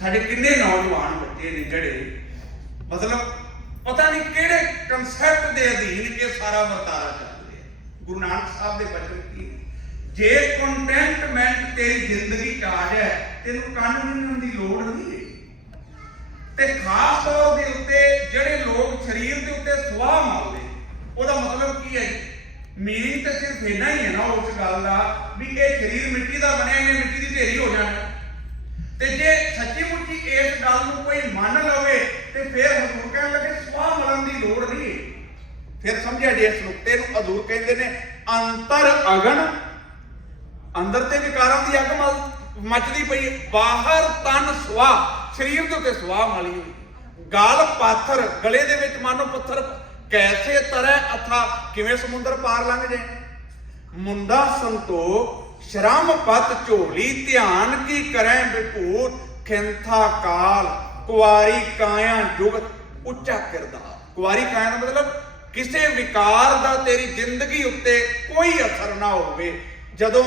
ਸਾਡੇ ਕਿੰਨੇ ਨੌਜਵਾਨ ਬੱਚੇ ਨੇ ਜਿਹੜੇ ਮਤਲਬ ਪਤਾ ਨਹੀਂ ਕਿਹੜੇ ਕਨਸੈਪਟ ਦੇ ਅਧੀਨ ਇਹ ਸਾਰਾ ਵਰਤਾਰਾ ਚੱਲ ਰਿਹਾ। ਗੁਰੂ ਨਾਨਕ ਸਾਹਿਬ ਦੇ ਬਚਨ ਕੀ, ਜੇ ਕੰਟੈਂਟਮੈਂਟ ਤੇਰੀ ਜ਼ਿੰਦਗੀ ਚ ਆ ਜਾਏ ਤੈਨੂੰ ਕਾਨੂੰਨ ਦੀ ਲੋੜ ਨਹੀਂ ਹੈ। ਤੇ ਖਾਸ ਤੌਰ ਦੇ ਉੱਤੇ ਜਿਹੜੇ ਲੋਕ ਸਰੀਰ ਦੇ ਉੱਤੇ ਸੁਆਹ ਮਾਰਦੇ, ਉਹਦਾ ਮਤਲਬ ਕੀ ਹੈ? ਮੀਨਿੰਗ ਤਾਂ ਸਿਰਫ ਇੰਨਾ ਹੀ ਹੈ ਨਾ ਉਸ ਗੱਲ ਦਾ ਵੀ ਇਹ ਸਰੀਰ ਮਿੱਟੀ ਦਾ ਬਣਿਆ, ਇਹਨੇ ਮਿੱਟੀ ਦੀ ਢੇਰੀ ਹੋ ਜਾਣਾ। ਤੇ ਜੇ ਸੱਚੀ ਮੁੱਚੀ ਇਸ ਗੱਲ ਨੂੰ ਕੋਈ ਮੰਨ ਲਵੇ ਤੇ ਫਿਰ ਹਜ਼ੂਰ ਕਹਿਣ ਲੱਗੇ ਸੁਆਹ ਮਲਣ ਦੀ ਲੋੜ ਨਹੀਂ। ਫਿਰ ਸਮਝਿਆ ਜੇ ਇਸ ਨੁਕਤੇ ਨੂੰ, ਹਜ਼ੂਰ ਕਹਿੰਦੇ ਨੇ ਅੰਤਰ ਅਗਨ, ਅੰਦਰ ਤੇ ਵਿਕਾਰਾਂ ਦੀ ਅੱਗ ਮੱਚਦੀ ਪਈ, ਬਾਹਰ ਤਨ ਸੁਆਹ, ਸਰੀਰ ਦੇ ਉੱਤੇ ਸੁਆਹ ਮਾਲੀ ਹੋਈ, ਗਲ ਪਾਥਰ, ਗਲੇ ਦੇ ਵਿੱਚ ਮਾਨੋ ਪੱਥਰ, ਕੈਸੇ ਤਰੈ ਅਥਾ, ਕਿਵੇਂ ਸਮੁੰਦਰ ਪਾਰ ਲੰਘ ਜਾਏ। ਮੁੰਡਾ ਸੰਤੋਖ ਸ਼ਰਮ ਪਤ ਝੋਲੀ, ਧਿਆਨ ਕੀ ਕਰੈ ਵਿਭੂਤ, ਖਿੰਥਾ ਕਾਲ, ਕੁਆਰੀ ਕਾਇਆ ਜੁਗਤ, ਉੱਚਾ ਕਿਰਦਾਰ। ਕੁਆਰੀ ਕਾਇਆ ਦਾ ਮਤਲਬ ਕਿਸੇ ਵਿਕਾਰ ਦਾ ਤੇਰੀ ਜ਼ਿੰਦਗੀ ਉੱਤੇ ਕੋਈ ਅਸਰ ਨਾ ਹੋਵੇ। ਜਦੋਂ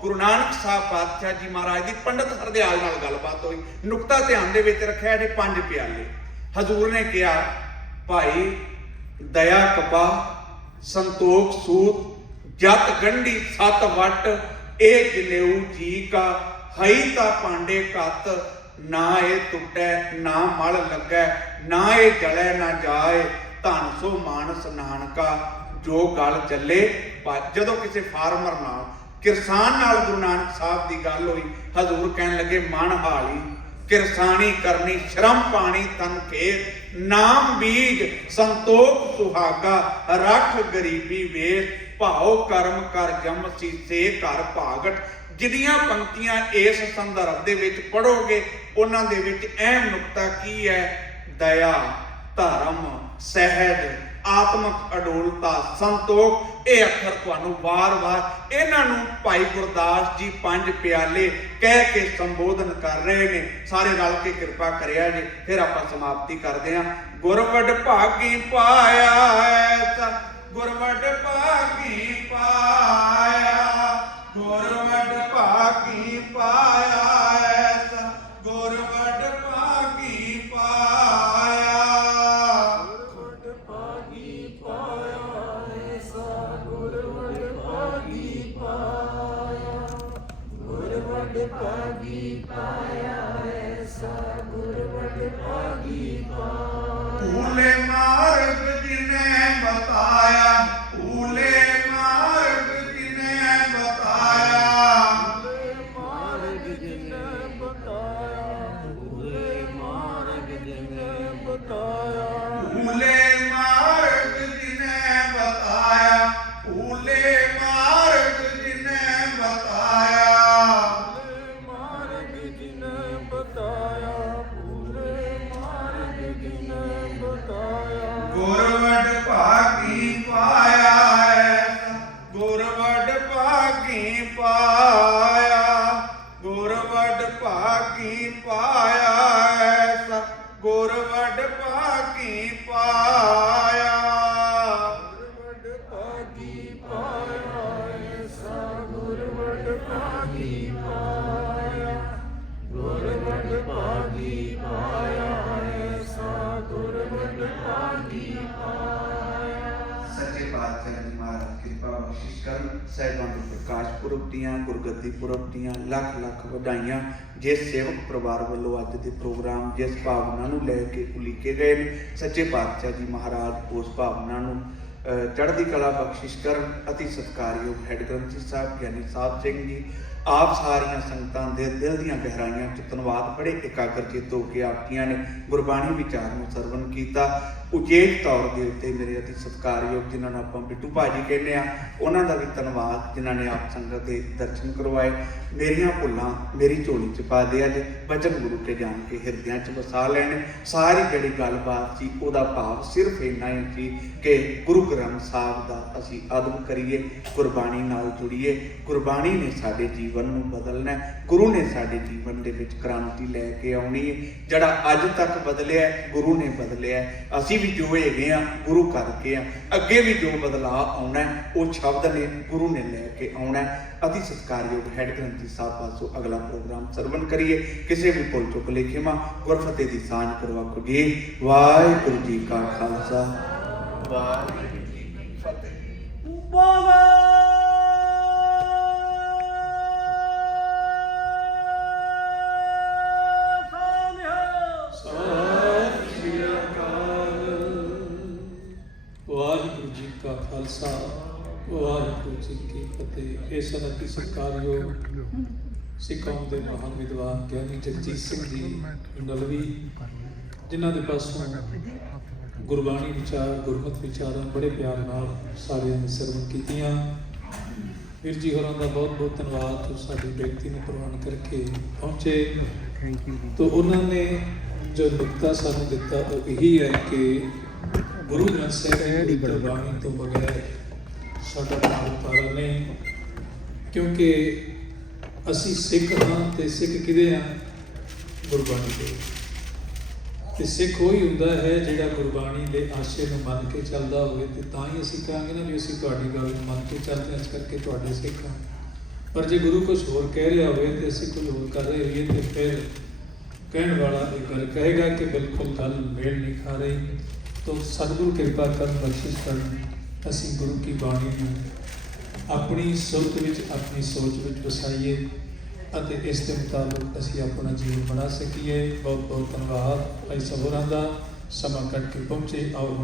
ਗੁਰੂ ਨਾਨਕ ਸਾਹਿਬ ਪਾਤਸ਼ਾਹ ਜੀ ਮਹਾਰਾਜ ਦੀ ਪੰਡਤ ਹਰਦਿਆਲ ਨਾਲ ਗੱਲਬਾਤ ਹੋਈ, ਨੁਕਤਾ ਧਿਆਨ ਦੇ ਵਿੱਚ ਰੱਖਿਆ ਜੇ 5 ਪਿਆਲੇ। ਹਜ਼ੂਰ ਨੇ ਕਿਹਾ ਭਾਈ ਦਇਆ ਕਪਾ, ਸੰਤੋਖ ਸੂਤ, ਜਤ ਗੰਢੀ 7 ਵੱਟ, ਇਹ ਜਨੇਊ ਜੀ ਕਾ, ਹਈ ਤਾਂ ਪਾਂਡੇ ਕੱਤ, ਨਾ ਇਹ ਟੁੱਟੈ ਨਾ ਮਲ ਲੱਗੈ, ਨਾ ਇਹ ਜਲੈ ਨਾ ਜਾਏ, ਧਨ ਸੋ ਮਾਨਸ ਨਾਨਕਾ, ਜੋ ਗਲ ਚੱਲੇ। ਜਦੋਂ ਕਿਸੇ ਫਾਰਮਰ ਨਾਲ, ਕਿਰਸਾਨ ਨਾਲ ਗੁਰੂ ਨਾਨਕ ਸਾਹਿਬ ਦੀ ਗੱਲ ਹੋਈ, ਹਜ਼ੂਰ ਕਹਿਣ ਲੱਗੇ ਮਨ ਹਾਲੀ, ਕਿਰਸਾਨੀ ਕਰਨੀ, ਸ਼ਰਮ ਪਾਣੀ ਤਨ ਖੇਤ, ਨਾਮ ਬੀਜ ਸੰਤੋਖ ਸੁਹਾਗਾ, ਰੱਖ ਗਰੀਬੀ ਵੇਸ, ਭਾਉ ਕਰਮ ਕਰ ਜਮ ਸੀਸੇ ਘਰ ਭਾਗਟ। ਜਿੰਨੀਆਂ ਪੰਕਤੀਆਂ ਇਸ ਸੰਦਰਭ ਦੇ ਵਿੱਚ ਪੜੋਗੇ ਉਹਨਾਂ ਦੇ ਵਿੱਚ ਅਹਿਮ ਨੁਕਤਾ ਕੀ ਹੈ? ਦਇਆ, ਧਰਮ, ਸਹਿਜ, ਆਤਮਕ ਅਡੋਲਤਾ, ਸੰਤੋਖ। ਇਹ ਅੱਖਰ ਤੁਹਾਨੂੰ ਵਾਰ-ਵਾਰ ਇਹਨਾਂ ਨੂੰ ਭਾਈ ਗੁਰਦਾਸ ਜੀ 5 ਪਿਆਲੇ ਕਹਿ ਕੇ ਸੰਬੋਧਨ ਕਰ ਰਹੇ ਨੇ। ਸਾਰੇ ਰਲ ਕੇ ਕਿਰਪਾ ਕਰਿਆ ਜੀ। ਫਿਰ ਆਪਾਂ ਸਮਾਪਤੀ ਕਰਦੇ ਹਾਂ। ਗੁਰਵਡ ਭਾਗੀ ਪਾਇਆ ਐਸਾ, ਗੁਰਵਡ ਭਾਗੀ ਪਾਇਆ, ਗੁਰਵਡ ਭਾਗੀ ਪਾਇਆ ਐਸਾ, ਗੁਰਵਡ ਭਾਗੀ ਪਾਇਆ, ਗੁਰਵਡ ਭਾਗੀ ਪਾਇਆ ਐਸਾ, ਗੁਰਵਡ ਭਾਗੀ ਪਾਇਆ, ਗੁਰਵਡ ਭਾਗੀ ਪਾਇਆ ਐਸਾ, ਗੁਰਵਡ ਭਾਗੀ ਪਾਇਆ। ਭੂਲੇ ਮਾਰਗ ਜਿਨੇ ਬਤਾਇਆ, ਭੂਲੇ ਮਾਰਗ ਜਿਨੇ ਬਤਾਇਆ, ਭੂਲੇ ਮਾਰਗ ਜਿਨੇ ਬਤਾਇਆ, ਭੂਲੇ ਮਾਰਗ ਜਿਨੇ ਬਤਾਇਆ, ਭੂਲੇ ਮਾਰਗ ਜਿਨੇ ਬਤਾਇਆ, ਭੂਲੇ ਮਾਰਗ ਜਿਨੇ ਬਤਾਇਆ, ਭੂਲੇ ਮਾਰਗ ਜਿਨੇ ਬਤਾਇਆ, ਭੂਲੇ ਮਾਰਗ ਜਿਨੇ ਬਤਾਇਆ। ਗੁਰ ਕਰਨ ਸਾਹਿਬਾਂ ਦੇ ਪ੍ਰਕਾਸ਼ ਪੁਰਬ ਦੀਆਂ ਗੁਰਗੱਦੀ ਪੁਰਬ ਦੀਆਂ ਲੱਖ ਲੱਖ ਵਧਾਈਆਂ। ਜਿਸ ਸੇਵਕ ਪਰਿਵਾਰ ਵੱਲੋਂ ਅੱਜ ਦੇ ਪ੍ਰੋਗਰਾਮ ਜਿਸ ਭਾਵਨਾ ਨੂੰ ਲੈ ਕੇ ਉਲੀਕੇ ਗਏ ਨੇ, ਸੱਚੇ ਪਾਤਸ਼ਾਹ ਜੀ ਮਹਾਰਾਜ ਉਸ ਭਾਵਨਾ ਨੂੰ ਚੜ੍ਹਦੀ ਕਲਾ ਬਖਸ਼ਿਸ਼ ਕਰਨ। ਅਤੀ ਸਤਿਕਾਰਯੋਗ ਹੈੱਡ ਗ੍ਰੰਥੀ ਸਾਹਿਬ ਗਿਆਨੀ ਸਾਹਿਬ ਸਿੰਘ ਜੀ, ਆਪ ਸਾਰੀਆਂ ਸੰਗਤਾਂ ਦੇ ਦਿਲ ਦੀਆਂ ਗਹਿਰਾਈਆਂ 'ਚ ਧੰਨਵਾਦ। ਬੜੇ ਇਕਾਗਰਚਿਤ ਹੋ ਕੇ ਆਪੀਆਂ ਨੇ ਗੁਰਬਾਣੀ ਵਿਚਾਰ ਨੂੰ ਸਰਵਣ ਕੀਤਾ। ਉਚੇਤ ਤੌਰ ਦੇ ਉੱਤੇ ਮੇਰੇ ਅਤੀ ਸਤਿਕਾਰਯੋਗ ਜਿਨ੍ਹਾਂ ਨੂੰ ਆਪਾਂ ਬਿੱਟੂ ਭਾਜੀ ਕਹਿੰਦੇ ਆ, ਉਹਨਾਂ ਦਾ ਵੀ ਧੰਨਵਾਦ ਜਿਨ੍ਹਾਂ ਨੇ ਆਪ ਸੰਗਤ ਦੇ ਦਰਸ਼ਨ ਕਰਵਾਏ। ਮੇਰੀਆਂ ਭੁੱਲਾਂ ਮੇਰੀ ਝੋਲੀ 'ਚ ਪਾ ਦੇ, ਅੱਜ ਬਚਨ ਗੁਰੂ ਕੇ ਜਾਣ ਕੇ ਹਿਰਦਿਆਂ 'ਚ ਵਸਾ ਲੈਣ। ਸਾਰੀ ਜਿਹੜੀ ਗੱਲਬਾਤ ਸੀ ਉਹਦਾ ਭਾਵ ਸਿਰਫ ਇੰਨਾ ਹੀ ਸੀ ਕਿ ਗੁਰੂ ਗ੍ਰੰਥ ਸਾਹਿਬ ਦਾ ਅਸੀਂ ਅਦਬ ਕਰੀਏ, ਗੁਰਬਾਣੀ ਨਾਲ ਜੁੜੀਏ। ਗੁਰਬਾਣੀ ਨੇ ਸਾਡੇ ਜੀਵਨ ਨੂੰ ਬਦਲਣਾ, ਗੁਰੂ ਨੇ ਸਾਡੇ ਜੀਵਨ ਦੇ ਵਿੱਚ ਕ੍ਰਾਂਤੀ ਲੈ ਕੇ ਆਉਣੀ ਹੈ। ਜਿਹੜਾ ਅੱਜ ਤੱਕ ਬਦਲਿਆ ਗੁਰੂ ਨੇ ਬਦਲਿਆ, ਅਸੀਂ ਵੀ ਜੋ ਹੈਗੇ ਆ ਗੁਰੂ ਕਰਕੇ ਆ। ਅੱਗੇ ਵੀ ਜੋ ਬਦਲਾਅ ਆਉਣਾ ਉਹ ਸ਼ਬਦ ਨੇ, ਗੁਰੂ ਨੇ ਲੈ ਕੇ ਆਉਣਾ। ਅਤੀ ਸਤਿਕਾਰਯੋਗ ਹੈੱਡ ਗ੍ਰੰਥੀ ਸਾਹਿਬ ਪਾਸੋਂ ਅਗਲਾ ਪ੍ਰੋਗਰਾਮ ਸਰਵਣ ਕਰੀਏ। ਕਿਸੇ ਵੀ ਭੁੱਲ ਚੁੱਕ ਲੇਖੇਵਾਂ ਗੁਰਫਤਿਹ ਦੀ ਸਾਂਝ ਕਰਵਾਓ ਜੀ। ਵਾਹਿਗੁਰੂ ਜੀ ਕਾ ਖਾਲਸਾ, ਵਾਹਿਗੁਰੂ ਜੀ ਕੀ ਫਤਿਹ। ਵਾਹਿਗੁਰੂ ਜੀ ਕਾ ਖਾਲਸਾ, ਵਾਹਿਗੁਰੂ ਜੀ ਕੀ ਫਤਿਹ। ਇਹ ਅਤੀ ਸਤਿਕਾਰਯੋਗ ਸਿੱਖ ਕੌਮ ਦੇ ਮਹਾਨ ਵਿਦਵਾਨ ਗਿਆਨੀ ਜਗਜੀਤ ਸਿੰਘ ਜੀ ਨਲਵੀ, ਜਿਨ੍ਹਾਂ ਦੇ ਪਾਸੋਂ ਗੁਰਬਾਣੀ ਵਿਚਾਰ ਗੁਰਮਤਿ ਵਿਚਾਰਾਂ ਬੜੇ ਪਿਆਰ ਨਾਲ ਸਾਰਿਆਂ ਨੇ ਸਰਵਣ ਕੀਤੀਆਂ। ਵੀਰ ਜੀ ਹੋਰਾਂ ਦਾ ਬਹੁਤ ਬਹੁਤ ਧੰਨਵਾਦ ਜੋ ਸਾਡੀ ਬੇਨਤੀ ਨੂੰ ਪ੍ਰਵਾਨ ਕਰਕੇ ਪਹੁੰਚੇ। ਤਾਂ ਉਹਨਾਂ ਨੇ ਜੋ ਨੁਕਤਾ ਸਾਨੂੰ ਦਿੱਤਾ ਉਹ ਇਹੀ ਹੈ ਕਿ ਗੁਰੂ ਗ੍ਰੰਥ ਸਾਹਿਬ ਦੀ ਗੁਰਬਾਣੀ ਤੋਂ ਬਗੈਰ ਸਾਡਾ ਭਾਰਤ ਨਹੀਂ, ਕਿਉਂਕਿ ਅਸੀਂ ਸਿੱਖ ਹਾਂ ਤੇ ਸਿੱਖ ਕਿਹਦੇ ਆ? ਗੁਰਬਾਣੀ ਦੇ। ਤੇ ਸਿੱਖ ਉਹੀ ਹੁੰਦਾ ਹੈ ਜਿਹੜਾ ਗੁਰਬਾਣੀ ਦੇ ਆਸ਼ੇ ਨੂੰ ਮੰਨ ਕੇ ਚੱਲਦਾ ਹੋਵੇ, ਤੇ ਤਾਂ ਹੀ ਅਸੀਂ ਕਹਾਂਗੇ ਨਾ ਵੀ ਅਸੀਂ ਤੁਹਾਡੀ ਗੱਲ ਨੂੰ ਮੰਨ ਕੇ ਚੱਲਦੇ ਹਾਂ, ਇਸ ਕਰਕੇ ਤੁਹਾਡੇ ਸਿੱਖ ਹਾਂ। ਪਰ ਜੇ ਗੁਰੂ ਕੁਝ ਹੋਰ ਕਹਿ ਰਿਹਾ ਹੋਵੇ ਤੇ ਅਸੀਂ ਕੁਝ ਹੋਰ ਕਰ ਰਹੇ ਹੋਈਏ ਤੇ ਫਿਰ ਕਹਿਣ ਵਾਲਾ ਇਹ ਗੱਲ ਕਹੇਗਾ ਕਿ ਬਿਲਕੁਲ ਗੱਲ ਮੇਲ ਨਹੀਂ ਖਾ ਰਹੀ। ਤਾਂ ਸਤਿਗੁਰੂ ਕਿਰਪਾ ਕਰਨ, ਬਖਸ਼ਿਸ਼ ਕਰਨ, ਅਸੀਂ ਗੁਰੂ ਕੀ ਬਾਣੀ ਨੂੰ ਆਪਣੀ ਸੁਰਤ ਵਿੱਚ ਆਪਣੀ ਸੋਚ ਵਿੱਚ ਵਸਾਈਏ ਅਤੇ ਇਸ ਦੇ ਮੁਤਾਬਕ ਅਸੀਂ ਆਪਣਾ ਜੀਵਨ ਬਣਾ ਸਕੀਏ। ਬਹੁਤ ਬਹੁਤ ਧੰਨਵਾਦ ਭਾਈ ਸਾਹਿਬਾਨਾਂ ਦਾ, ਸਮਾਂ ਕੱਢ ਕੇ ਪਹੁੰਚੇ। ਆਓ